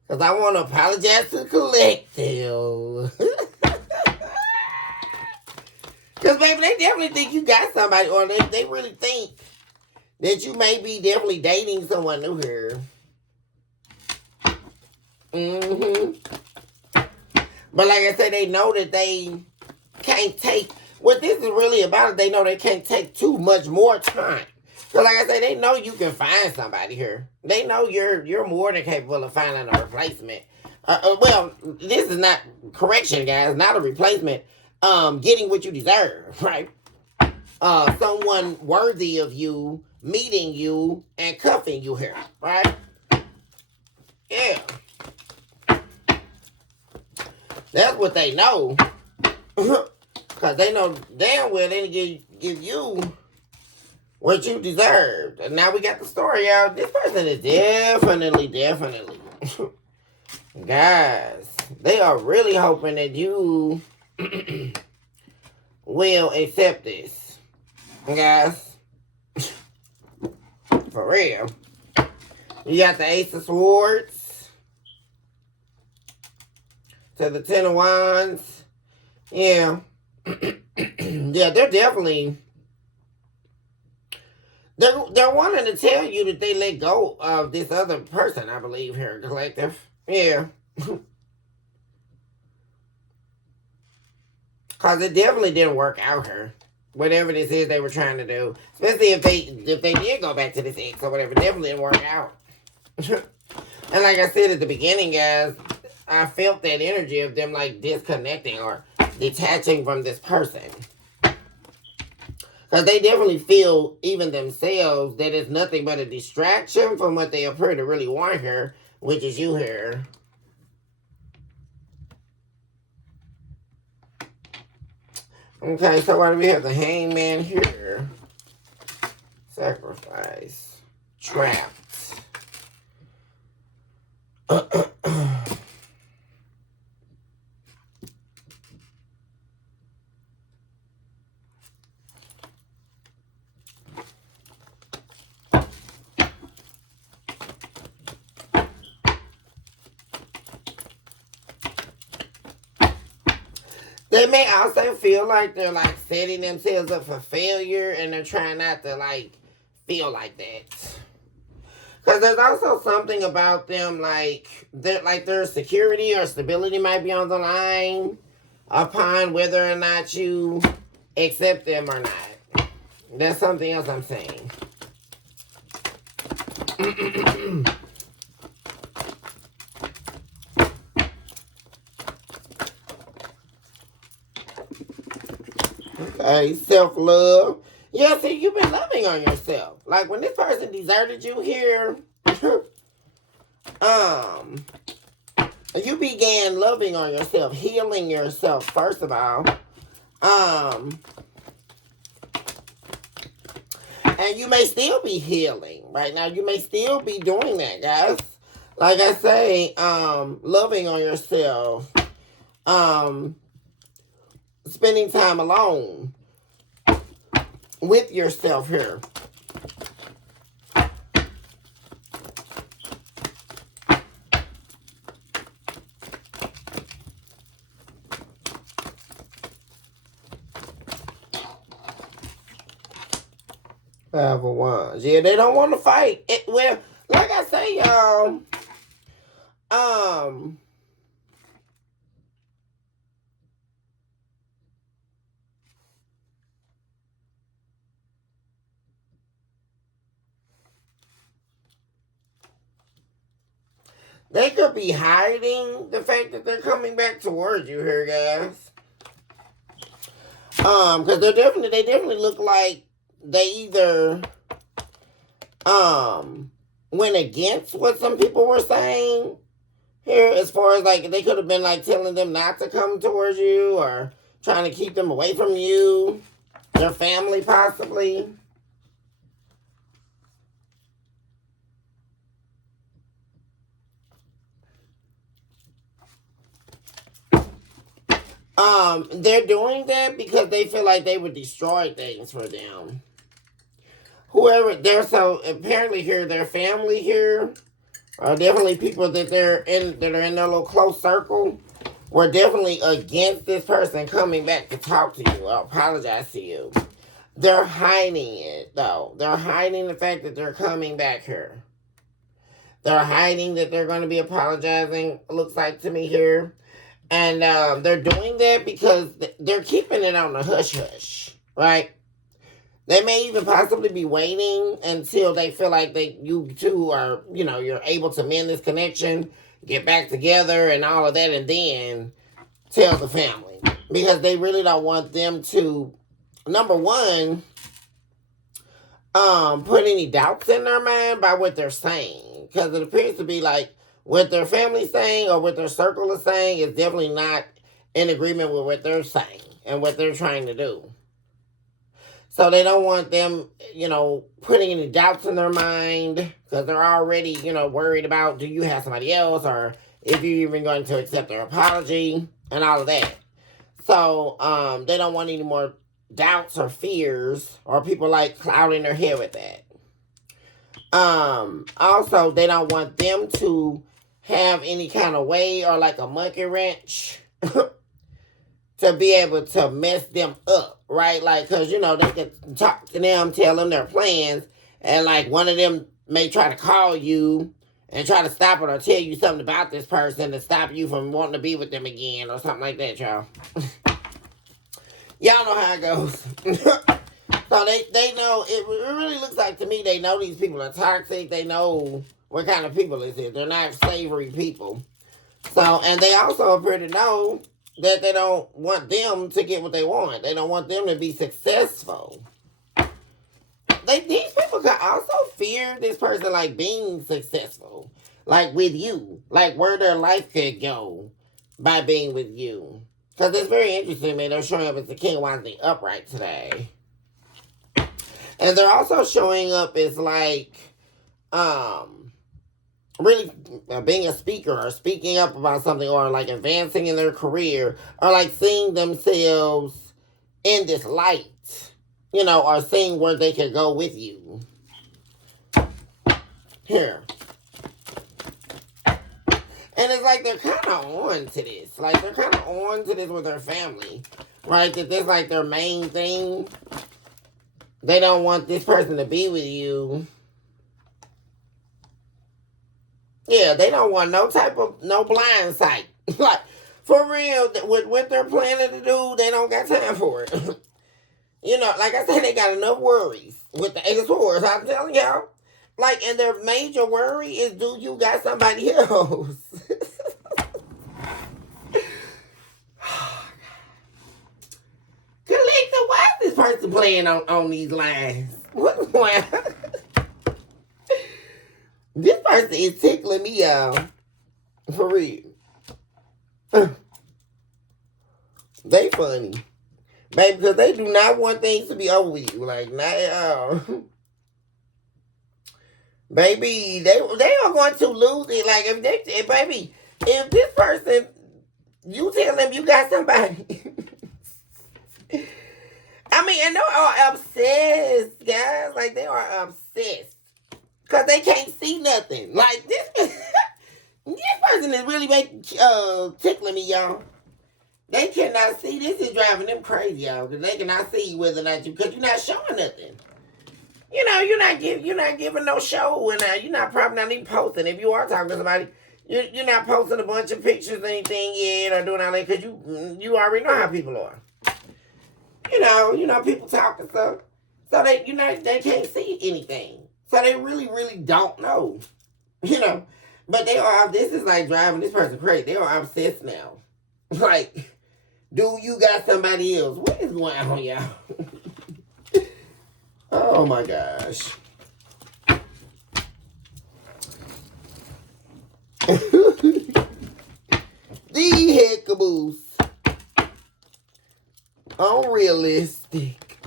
Because I want to apologize to the collective. Because, baby, they definitely think you got somebody, or they really think that you may be definitely dating someone new here. But like I said, they know that they can't take... What this is really about, they know they can't take too much more time. So like I say, they know you can find somebody here. They know you're more than capable of finding a replacement. Well, this is not correction, guys. Not a replacement. Getting what you deserve, right? Someone worthy of you meeting you and cuffing you here, right? Yeah. That's what they know. Because they know damn well they give you what you deserved. And now we got the story out. This person is definitely. Guys, they are really hoping that you will accept this. Guys. For real. You got the Ace of Swords. To the Ten of Wands. Yeah. Yeah, they're definitely... They're wanting to tell you that they let go of this other person, I believe, here, collective. Yeah. Because it definitely didn't work out here. Whatever this is they were trying to do. Especially if they did go back to this ex or whatever. It definitely didn't work out. And like I said at the beginning, guys, I felt that energy of them like disconnecting or detaching from this person. Because they definitely feel, even themselves, that it's nothing but a distraction from what they appear to really want here, which is you here. Okay, so why do we have the Hangman here? Sacrifice. Trapped. They may also feel like they're like setting themselves up for failure and they're trying not to like feel like that. Because there's also something about them like their security or stability might be on the line upon whether or not you accept them or not. That's something else I'm saying. Okay, self-love. Yeah, see, you've been loving on yourself. Like when this person deserted you here, um, you began loving on yourself, healing yourself, first of all. And you may still be healing right now. You may still be doing that, guys. Like I say, loving on yourself, spending time alone with yourself here. Five of Wands. Yeah, they don't want to fight. Well, like I say, they could be hiding the fact that they're coming back towards you here, guys. Because they definitely look like they either went against what some people were saying here, as far as like they could have been like telling them not to come towards you or trying to keep them away from you, their family possibly. They're doing that because they feel like they would destroy things for them. Whoever they're so apparently here, their family here are definitely people that are in their little close circle. Were definitely against this person coming back to talk to you or apologize to you. They're hiding it though. They're hiding the fact that they're coming back here. They're hiding that they're going to be apologizing. Looks like to me here. And they're doing that because they're keeping it on the hush-hush, right? They may even possibly be waiting until they feel like you two are, you're able to mend this connection, get back together and all of that, and then tell the family. Because they really don't want them to, number one, put any doubts in their mind by what they're saying. Because it appears to be like, what their family's saying or what their circle is saying is definitely not in agreement with what they're saying and what they're trying to do. So they don't want them, putting any doubts in their mind because they're already, worried about, do you have somebody else, or if you're even going to accept their apology and all of that. So they don't want any more doubts or fears or people like clouding their head with that. Also, they don't want them to have any kind of way or like a monkey wrench to be able to mess them up, right? Like, because, they can talk to them, tell them their plans, and like one of them may try to call you and try to stop it or tell you something about this person to stop you from wanting to be with them again or something like that, y'all. Y'all know how it goes. So they know, it really looks like to me they know these people are toxic. They know what kind of people this is. They're not savory people. So, and they also appear to know that they don't want them to get what they want. They don't want them to be successful. These people can also fear this person like being successful. Like with you. Like where their life could go by being with you. Because it's very interesting, man. They're showing up as the King of Wands upright today. And they're also showing up as like, really being a speaker or speaking up about something or like advancing in their career or like seeing themselves in this light, or seeing where they could go with you. Here. And it's like they're kind of on to this. Like they're kind of on to this with their family, right? That this like their main thing. They don't want this person to be with you. Yeah, they don't want no blind sight. Like, for real, with what they're planning to do, they don't got time for it. Like like I said, they got enough worries with the Ace of Swords. I'm telling y'all. Like, and their major worry is, do you got somebody else? Collector, why is this person playing on these lines? What's going on? This person is tickling me, y'all. For real. They funny. Baby, because they do not want things to be over with you. Like, not at all. Baby, they are going to lose it. Like, baby, if this person, you tell them you got somebody. I mean, and they are obsessed, guys. Like, they are obsessed. Because they can't see nothing. Like, this person is really tickling me, y'all. They cannot see. This is driving them crazy, y'all. Because they cannot see whether or not because you're not showing nothing. You know, you're not giving no show. And you're probably not even posting. If you are talking to somebody, you're not posting a bunch of pictures or anything yet or doing all that. Because you already know how people are. You know, people talk and stuff. So they can't see anything. So they really, really don't know. You know. But this is like driving this person crazy. They are obsessed now. Like, do you got somebody else? What is going on, y'all? Oh my gosh. The heck caboose. Unrealistic.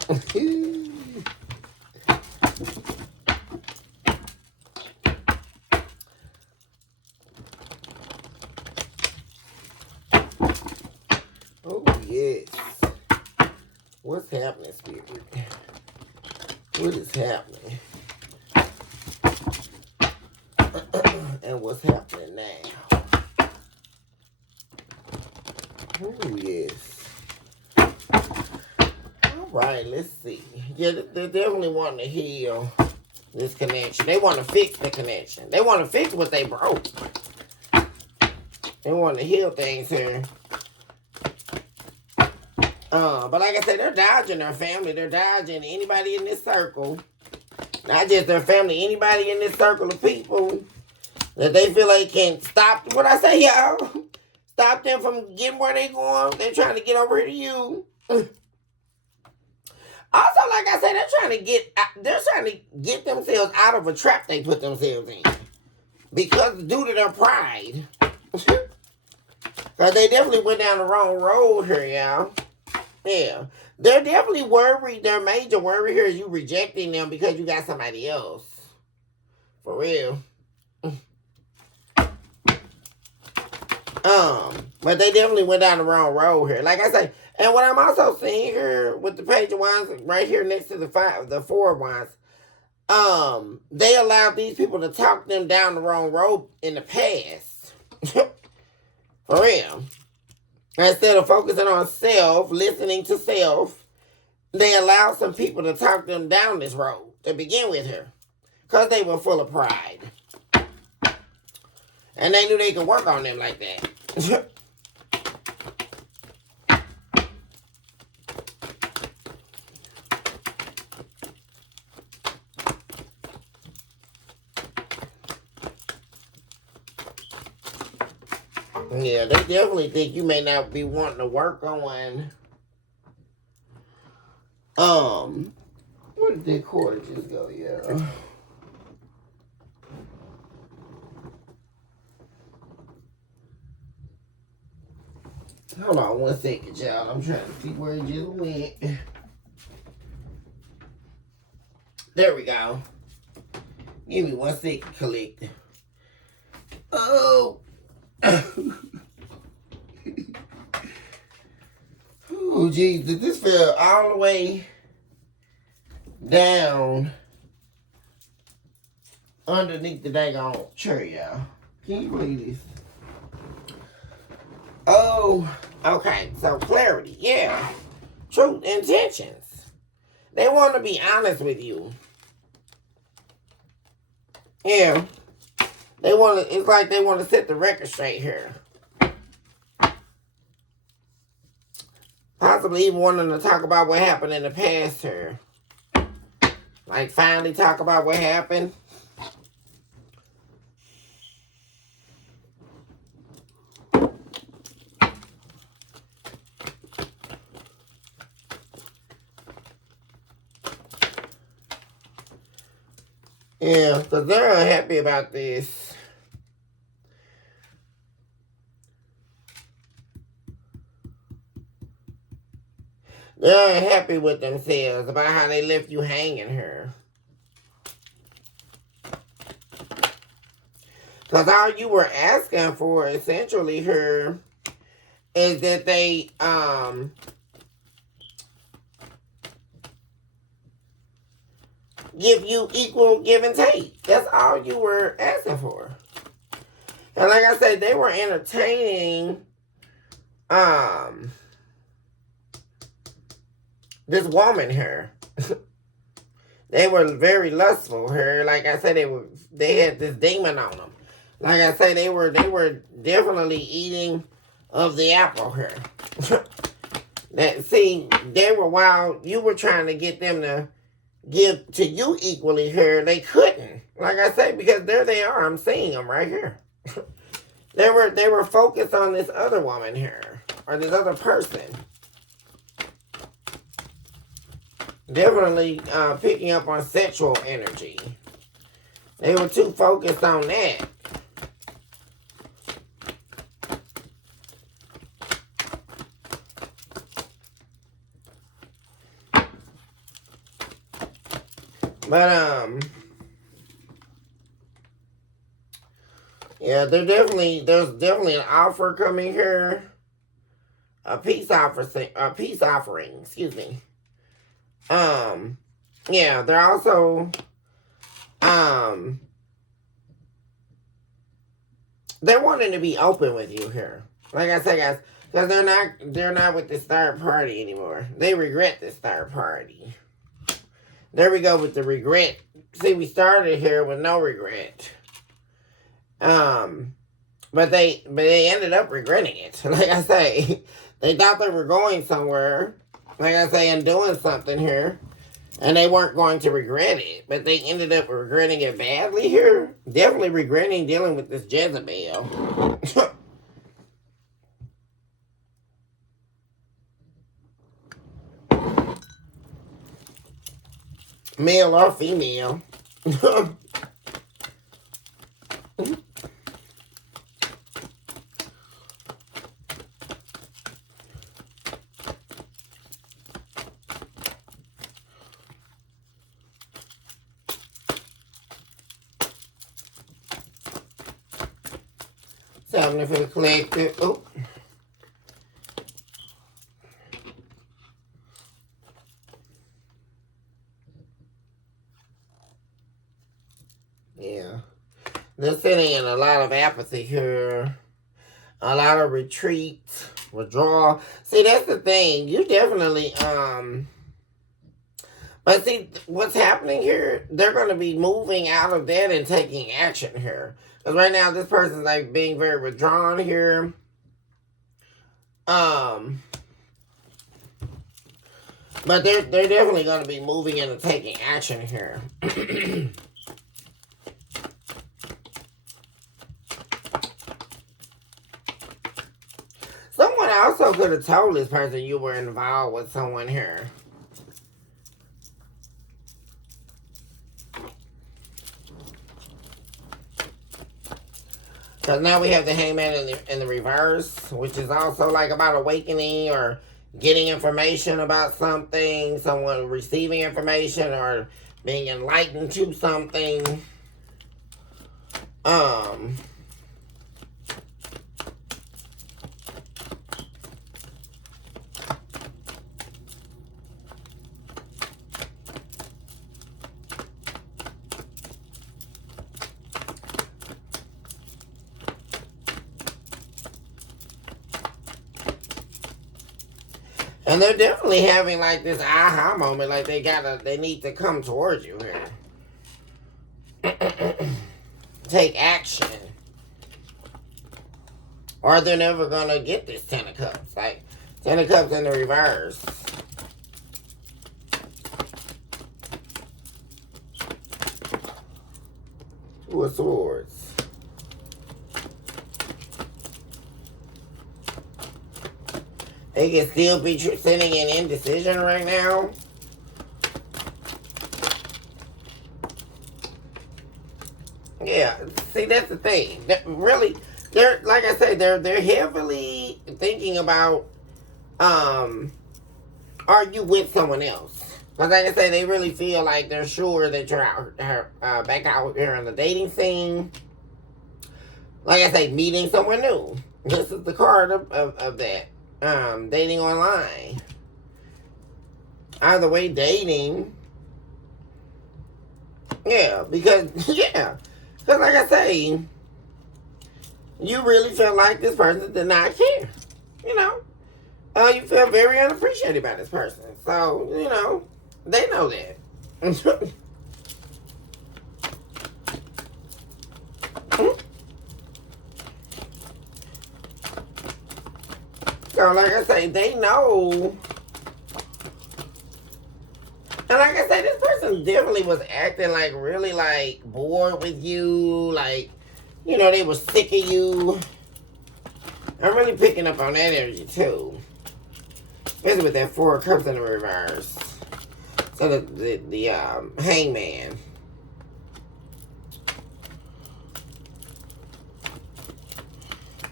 Oh, yes. What's happening, Spirit? What is happening? And what's happening now? Oh, yes. All right, let's see. Yeah, they're definitely wanting to heal this connection. They want to fix the connection. They want to fix what they broke. They want to heal things here. But like I said, they're dodging their family. They're dodging anybody in this circle. Not just their family. Anybody in this circle of people that they feel like can stop. What I say, y'all? Stop them from getting where they going. They're trying to get over here to you. Also, like I said, they're trying to get themselves out of a trap they put themselves in. Because due to their pride. Because they definitely went down the wrong road here, y'all. Yeah. They're definitely worried. Their major worry here is you rejecting them because you got somebody else. For real. But they definitely went down the wrong road here. Like I say, and what I'm also seeing here with the Page of Wands right here next to the Four of Wands, they allowed these people to talk them down the wrong road in the past. For real. Instead of focusing on self, listening to self, they allowed some people to talk them down this road to begin with here. Because they were full of pride. And they knew they could work on them like that. Yeah, they definitely think you may not be wanting to work on. Where did that quarter just go? Yeah. Hold on 1 second, y'all. I'm trying to see where it just went. There we go. Give me 1 second, collector. Oh. Oh, Jesus. This fell all the way down underneath the daggone chair, y'all. Can you believe this? Oh, okay. So, clarity. Yeah. Truth, intentions. They want to be honest with you. Yeah. It's like they want to set the record straight here. Possibly even wanting to talk about what happened in the past here. Like finally talk about what happened. Yeah, because they're unhappy about this. They're unhappy with themselves about how they left you hanging here. Because all you were asking for essentially here is that they give you equal give and take. That's all you were asking for. And like I said, they were entertaining this woman here. They were very lustful here. Like I said, they had this demon on them. Like I say, they were definitely eating of the apple here. They were while you were trying to get them to give to you equally here, they couldn't. Like I say, because there they are. I'm seeing them right here. They were focused on this other woman here, or this other person. Definitely picking up on sexual energy. They were too focused on that. But yeah, there's definitely an offer coming here. A peace offering, excuse me. Yeah, they're also they're wanting to be open with you here. Like I said, guys, because they're not with this third party anymore. They regret this third party. There we go with the regret. See, we started here with no regret. But they ended up regretting it. Like I say, they thought they were going somewhere. Like I say, and doing something here. And they weren't going to regret it. But they ended up regretting it badly here. Definitely regretting dealing with this Jezebel. Male or female. Something for the collective. Oh. Yeah. They're sitting in a lot of apathy here. A lot of retreat, withdrawal. See, that's the thing. You definitely, but see, what's happening here, they're going to be moving out of that and taking action here. Because right now, this person's like being very withdrawn here. But they're definitely going to be moving and taking action here. Someone also could have told this person you were involved with someone here. Because now we have the hangman in the reverse, which is also like about awakening or getting information about something, someone receiving information or being enlightened to something. And they're definitely having like this aha moment, like they need to come towards you here. Take action. Or they're never gonna get this 10 of Cups. Like, Ten of Cups in the reverse. Two of Swords. They can still be sitting in indecision right now. Yeah, see, that's the thing. Really, they're, like I say, they're heavily thinking about, are you with someone else? Because like I say, they really feel like they're sure that you're out, back out here on the dating scene. Like I say, meeting someone new. This is the card of that. Dating online. Either way, dating. Yeah, because, yeah. Because like I say, you really feel like this person did not care. You know? You feel very unappreciated by this person. So, you know, they know that. So, like I say, they know. And like I say, this person definitely was acting like really like bored with you. Like, you know, they were sick of you. I'm really picking up on that energy too. Especially with that Four of Cups in the reverse. So the Hangman.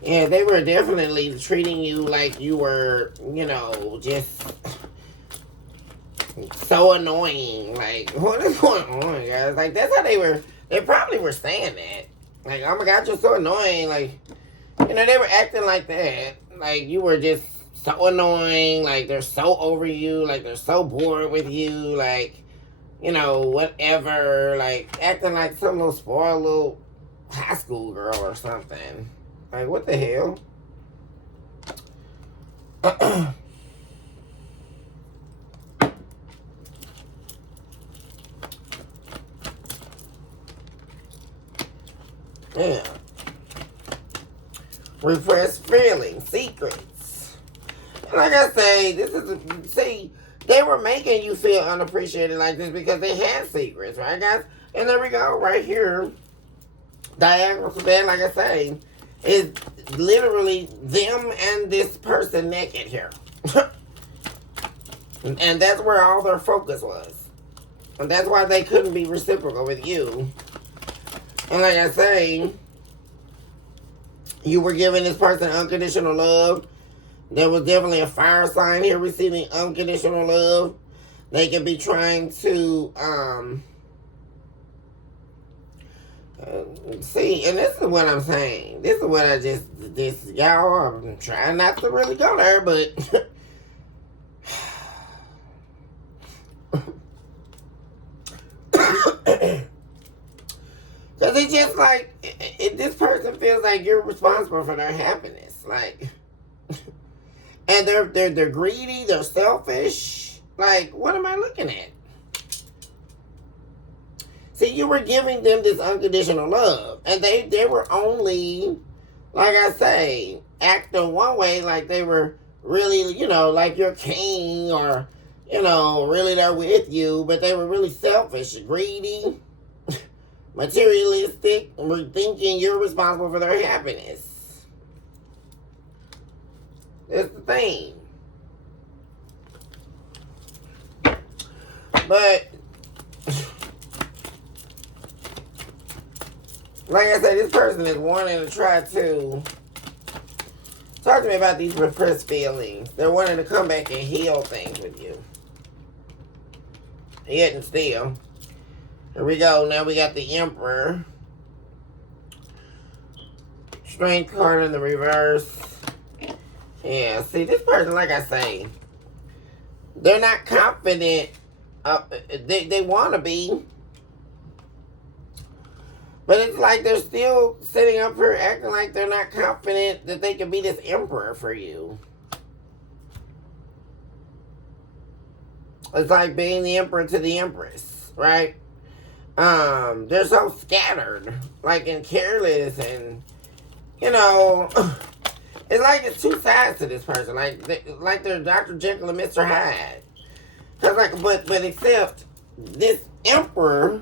Yeah, they were definitely treating you like you were, you know, just so annoying. Like, what is going on, guys? Like, that's how they probably were saying that. Like, oh my God, you're so annoying. Like, you know, they were acting like that. Like, you were just so annoying. Like, they're so over you. Like, they're so bored with you. Like, you know, whatever. Like, acting like some little spoiled little high school girl or something. Like, what the hell? Yeah. Repressed feelings, secrets. And like I say, they were making you feel unappreciated like this because they had secrets, right, guys? And there we go, right here. Diagonal to that, like I say, is literally them and this person naked here. And that's where all their focus was. And that's why they couldn't be reciprocal with you. And like I say, you were giving this person unconditional love. There was definitely a fire sign here receiving unconditional love. They could be trying to, see, and this is what I'm saying. This is what y'all, I'm trying not to really go there, but because it's just like, this person feels like you're responsible for their happiness. Like, and they're greedy, they're selfish. Like, what am I looking at? See, you were giving them this unconditional love. And they were only, like I say, acting one way, like they were really, you know, like your king, or, you know, really they're with you, but they were really selfish, greedy, materialistic, and were thinking you're responsible for their happiness. That's the thing. But like I said, this person is wanting to try to talk to me about these repressed feelings. They're wanting to come back and heal things with you. Yet and still. Here we go. Now we got the Emperor. Strength card in the reverse. Yeah, see, this person, like I say, they're not confident. They want to be. But it's like they're still sitting up here acting like they're not confident that they can be this emperor for you. It's like being the emperor to the empress, right? They're so scattered, like, and careless, and, you know, It's like it's two sides to this person. Like they're Dr. Jekyll and Mr. Hyde. Cause like, but except this emperor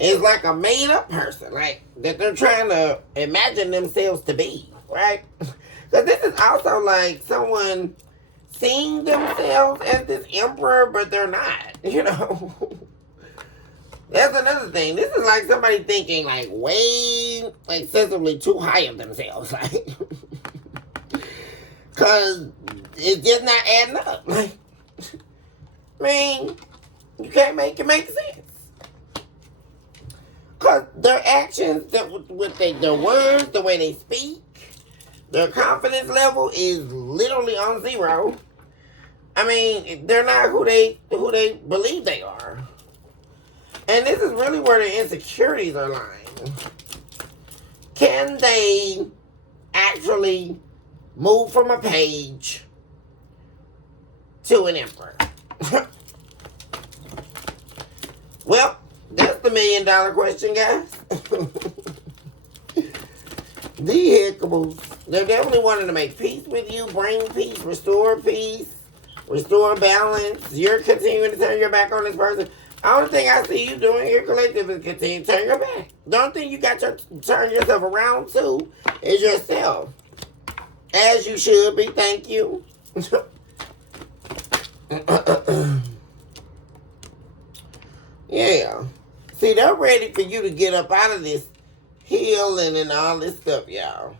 is like a made up person, like that they're trying to imagine themselves to be, right? Because this is also like someone seeing themselves as this emperor, but they're not, you know? That's another thing. This is like somebody thinking like way excessively too high of themselves, like, because it's just not adding up. Like, I mean, you can't make it make sense. Because their actions, their words, the way they speak, their confidence level is literally on zero. I mean, they're not who they believe they are. And this is really where the insecurities are lying. Can they actually move from a page to an emperor? Well, that's the $1 million question, guys. The Hickables. They're definitely wanting to make peace with you, bring peace, restore balance. You're continuing to turn your back on this person. The only thing I see you doing here, collective, is continue to turn your back. The only thing you got to turn yourself around to is yourself. As you should be. Thank you. Yeah. See, they're ready for you to get up out of this healing and all this stuff, y'all.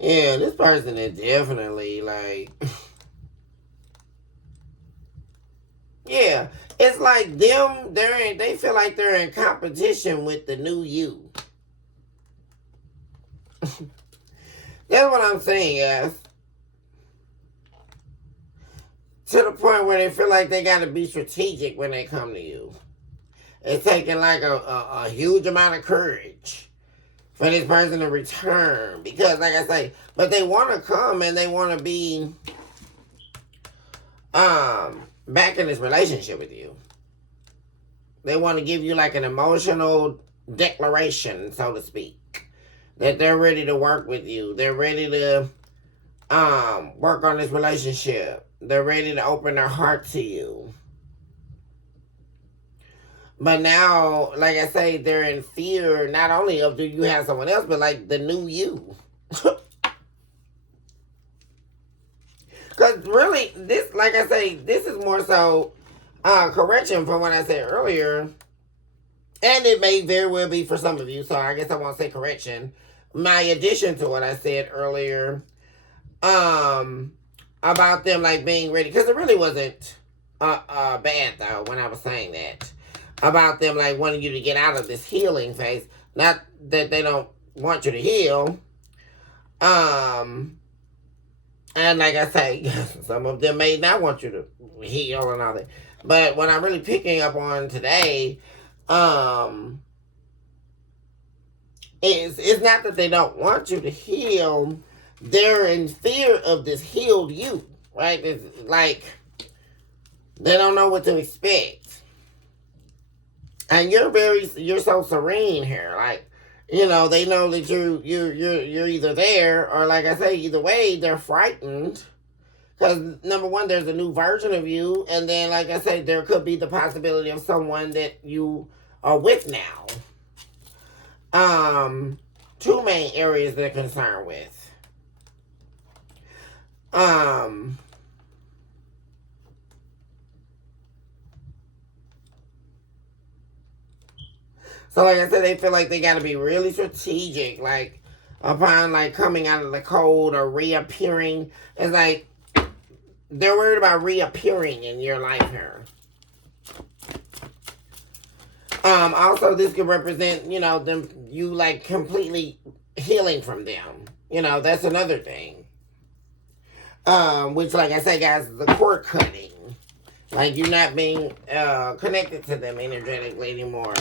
Yeah, this person is definitely like, yeah, it's like them. They feel like they're in competition with the new you. That's what I'm saying, guys. To the point where they feel like they got to be strategic when they come to you. It's taking like a huge amount of courage for this person to return. Because, like I say, but they want to come and they want to be back in this relationship with you. They want to give you like an emotional declaration, so to speak, that they're ready to work with you. They're ready to work on this relationship. They're ready to open their heart to you. But now, like I say, they're in fear not only of do you have someone else, but like the new you. Because really, this, like I say, this is more so correction from what I said earlier. And it may very well be for some of you, so I guess I won't say correction. My addition to what I said earlier about them like being ready, because it really wasn't bad though when I was saying that. About them like wanting you to get out of this healing phase. Not that they don't want you to heal. And like I say, some of them may not want you to heal and all that. But what I'm really picking up on today, it's not that they don't want you to heal. They're in fear of this healed you, right? It's like they don't know what to expect. And you're so serene here. Like, you know, they know that you're either there or, like I say, either way, they're frightened. Because, number one, there's a new version of you. And then, like I say, there could be the possibility of someone that you are with now. Two main areas they're concerned with. So like I said, they feel like they got to be really strategic, like upon like coming out of the cold or reappearing. It's like they're worried about reappearing in your life here. Also, this could represent, you know, you like completely healing from them. You know, that's another thing. Which, like I say, guys, is the cord cutting. Like you're not being connected to them energetically anymore.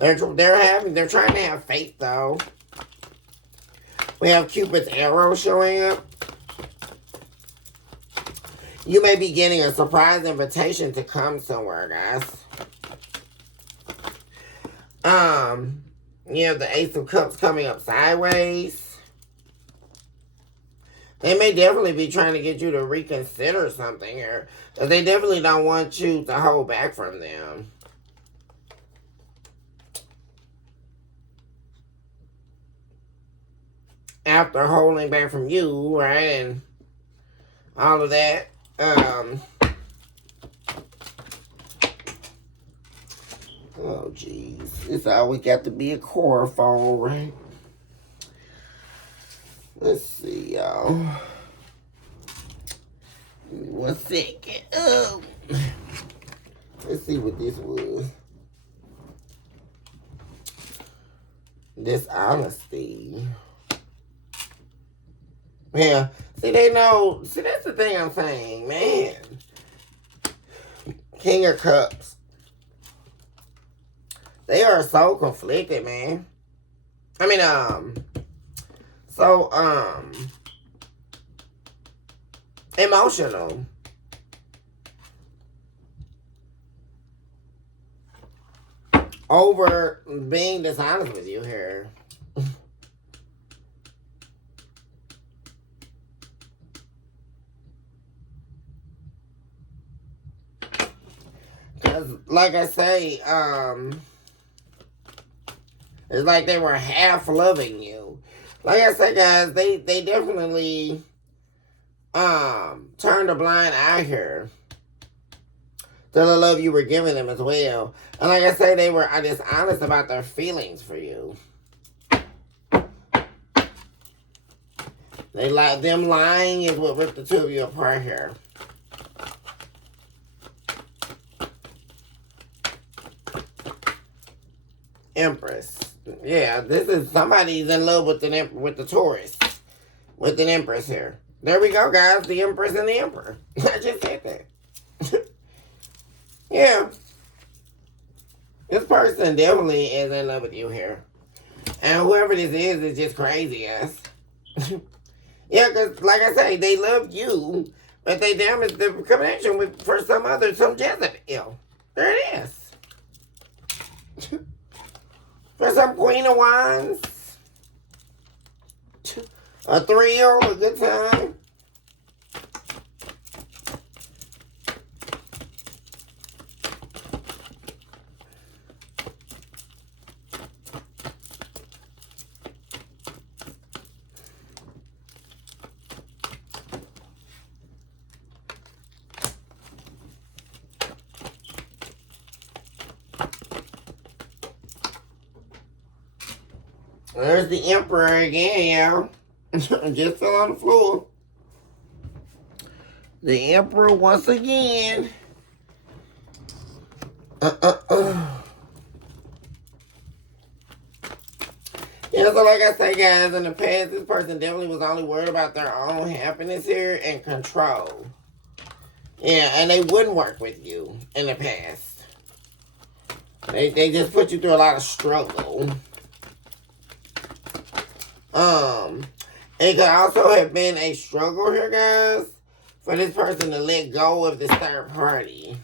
They're trying to have faith though. We have Cupid's arrow showing up. You may be getting a surprise invitation to come somewhere, guys. You have the Ace of Cups coming up sideways. They may definitely be trying to get you to reconsider something here. They definitely don't want you to hold back from them. After holding back from you, right, and all of that. Oh, jeez. It's always got to be a core fall, right? Let's see, y'all. Give me 1 second. Oh. Let's see what this was. Dishonesty. Yeah. See, they know. See, that's the thing I'm saying, man. King of Cups. They are so conflicted, man. I mean, so, emotional. Over being dishonest with you here. Because, like I say, it's like they were half loving you. Like I said, guys, they definitely turned a blind eye here to the love you were giving them as well. And like I say, they were dishonest about their feelings for you. Them lying is what ripped the two of you apart here. Empress. Yeah, this is somebody's in love with the Taurus. With an Empress here. There we go, guys. The Empress and the Emperor. I just said that. Yeah. This person definitely is in love with you here. And whoever this is just crazy, guys. Yeah, because, like I say, they love you, but they damaged the connection for some Jezebel. There it is. For some Queen of Wands. A thrill, a good time. There's the Emperor again, y'all. Just fell on the floor. The Emperor once again. Yeah, so like I say, guys, in the past, this person definitely was only worried about their own happiness here and control. Yeah, and they wouldn't work with you in the past. They just put you through a lot of struggle. It could also have been a struggle here, guys, for this person to let go of this third party.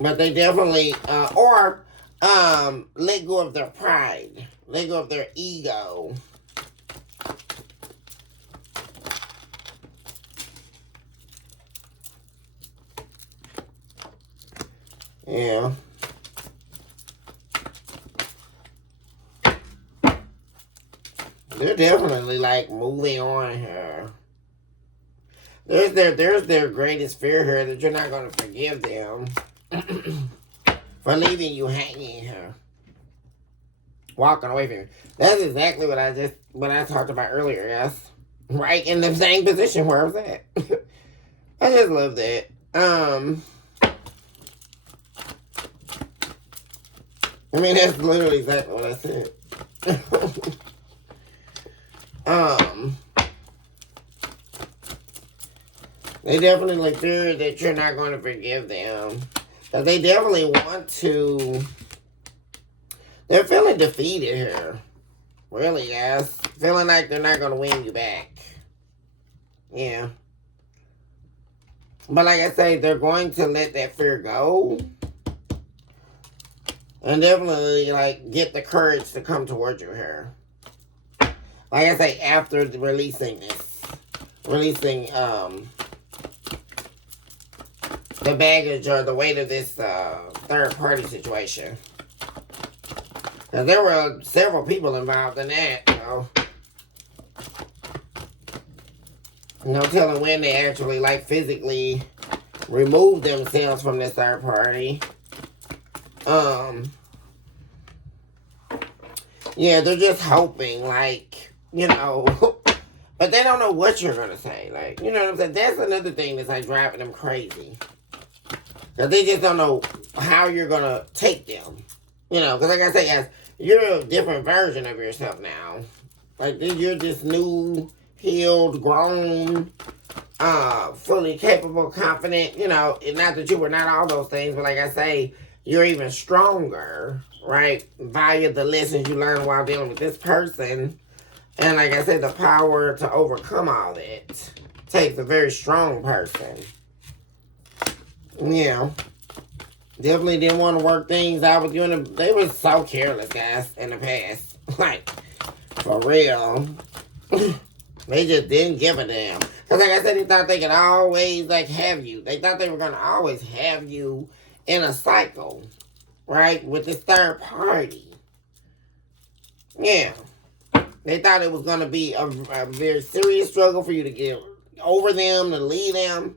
But they definitely, let go of their pride, let go of their ego. Yeah. They're definitely like moving on here. There's their greatest fear here that you're not gonna forgive them for leaving you hanging here. Walking away from you. That's exactly what I talked about earlier, yes. Right in the same position where I was at. I just love that. I mean that's literally exactly what I said. They definitely fear that you're not going to forgive them. But they definitely want to. They're feeling defeated here. Really, guys. Feeling like they're not going to win you back. Yeah. But like I say, they're going to let that fear go. And definitely, like, get the courage to come towards you here. Like I say, after releasing this. Releasing, the baggage or the weight of this, third-party situation. Because there were several people involved in that, you know. No telling when they actually, like, physically remove themselves from this third party. Yeah, they're just hoping, like, you know, but they don't know what you're going to say. Like, you know what I'm saying? That's another thing that's, like, driving them crazy. Because they just don't know how you're going to take them. You know, because like I say, guys, you're a different version of yourself now. Like, you're this new, healed, grown, fully capable, confident, you know, not that you were not all those things, but like I say, you're even stronger, right? Via the lessons you learned while dealing with this person. And like I said, the power to overcome all that takes a very strong person. Yeah. Definitely didn't want to work things out with you. They were so careless, guys, in the past. Like, for real. They just didn't give a damn. Because like I said, they thought they could always, like, have you. They thought they were going to always have you in a cycle, right? With this third party. Yeah. They thought it was going to be a very serious struggle for you to get over them, to leave them.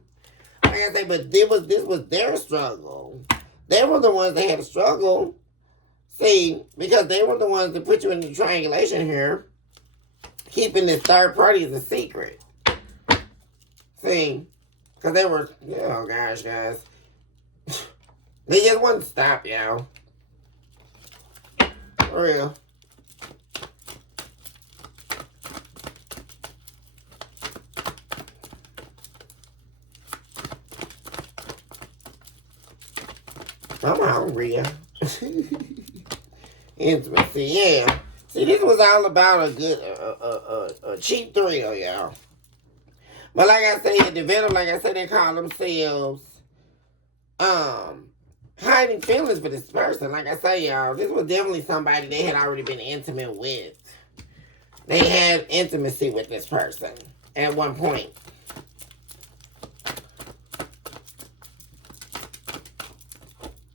Like I say, but this was their struggle. They were the ones that had a struggle. See, because they were the ones that put you in the triangulation here. Keeping this third party as a secret. See? Because they were, oh gosh, guys. They just wouldn't stop, y'all. For real. I'm hungry, yeah. Intimacy, yeah. See, this was all about a good, a cheap thrill, y'all. But like I say, it developed, like I said, they call themselves, hiding feelings for this person. Like I say, y'all, this was definitely somebody they had already been intimate with. They had intimacy with this person at one point.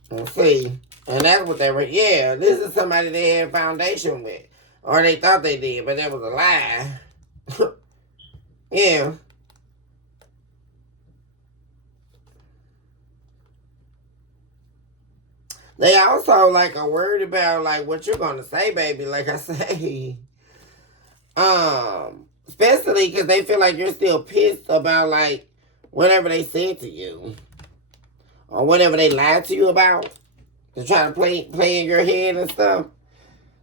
Let's see. And that's what they were, yeah, this is somebody they had foundation with. Or they thought they did, but that was a lie. Yeah. They also, like, are worried about, like, what you're going to say, baby, like I say. Especially because they feel like you're still pissed about, like, whatever they said to you. Or whatever they lied to you about. To try to play in your head and stuff.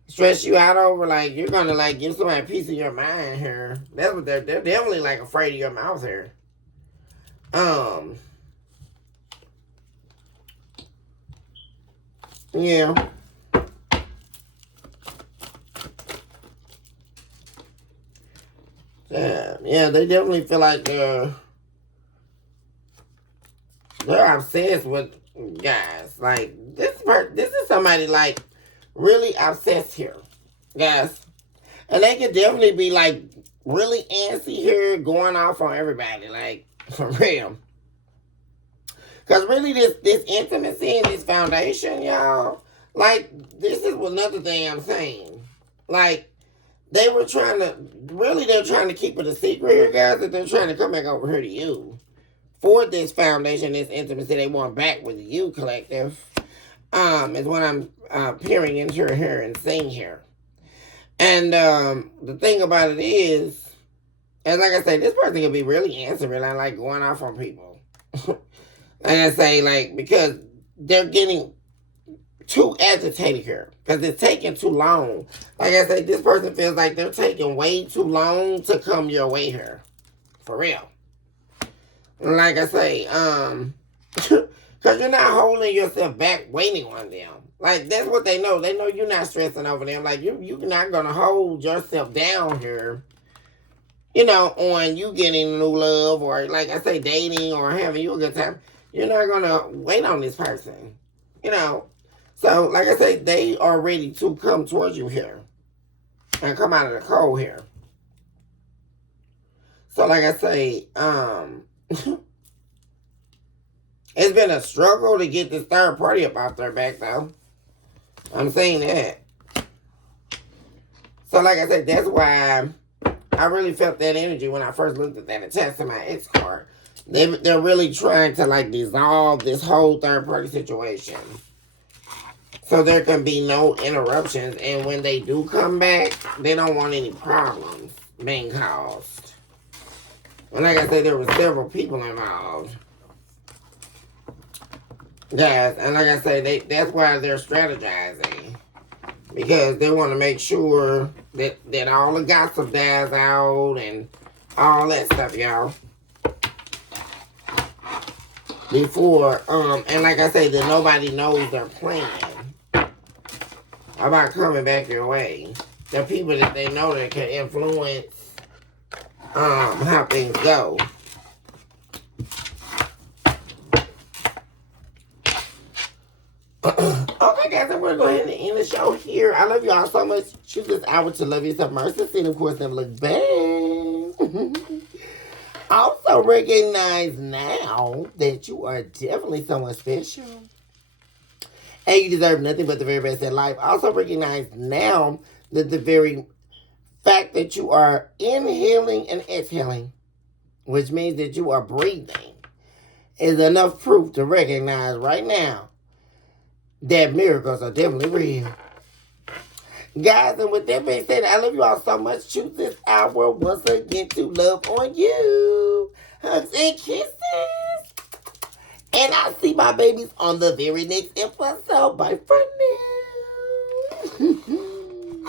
Stress you out over, like, you're going to, like, give somebody a piece of your mind here. That's what they're definitely, like, afraid of your mouth here. Yeah. Yeah, they definitely feel like they're obsessed with guys. Like, this is somebody, like, really obsessed here, guys. And they can definitely be, like, really antsy here, going off on everybody, like, for real. Because really, this intimacy and this foundation, y'all, like, this is another thing I'm saying. Like, they're trying to keep it a secret here, guys, that they're trying to come back over here to you. For this foundation, this intimacy they want back with you, collective, is what I'm peering into here and seeing here. And the thing about it is, and like I say, this person can be really answering, like going off on people. Like I say, like, because they're getting too agitated here. Because it's taking too long. Like I say, this person feels like they're taking way too long to come your way here. For real. Like I say, because Because you're not holding yourself back waiting on them. Like, that's what they know. They know you're not stressing over them. Like, you're not going to hold yourself down here, on you getting new love or, like I say, dating or having you a good time. You're not going to wait on this person, So, like I say, they are ready to come towards you here and come out of the cold here. So, like I say, it's been a struggle to get this third party up off their back, though. I'm saying that. So, like I said, that's why I really felt that energy when I first looked at that attached to my ex card. They're really trying to, like, dissolve this whole third party situation. So there can be no interruptions. And when they do come back, they don't want any problems being caused. And like I said, there were several people involved. Guys, and like I say, that's why they're strategizing. Because they want to make sure that all the gossip dies out and all that stuff, y'all. Before, and like I say, that nobody knows their plan about coming back your way. The people that they know that can influence how things go. Okay, guys, I'm going to go ahead and end the show here. I love you all so much. Choose this hour to love yourself, mercy, and of course, never look back. Also, recognize now that you are definitely someone special. And you deserve nothing but the very best in life. Also, recognize now that the very fact that you are inhaling and exhaling, which means that you are breathing, is enough proof to recognize right now that miracles are definitely real. Guys, and with that being said, I love you all so much. Choose this hour once again to love on you. Hugs and kisses. And I'll see my babies on the very next episode. Bye for now.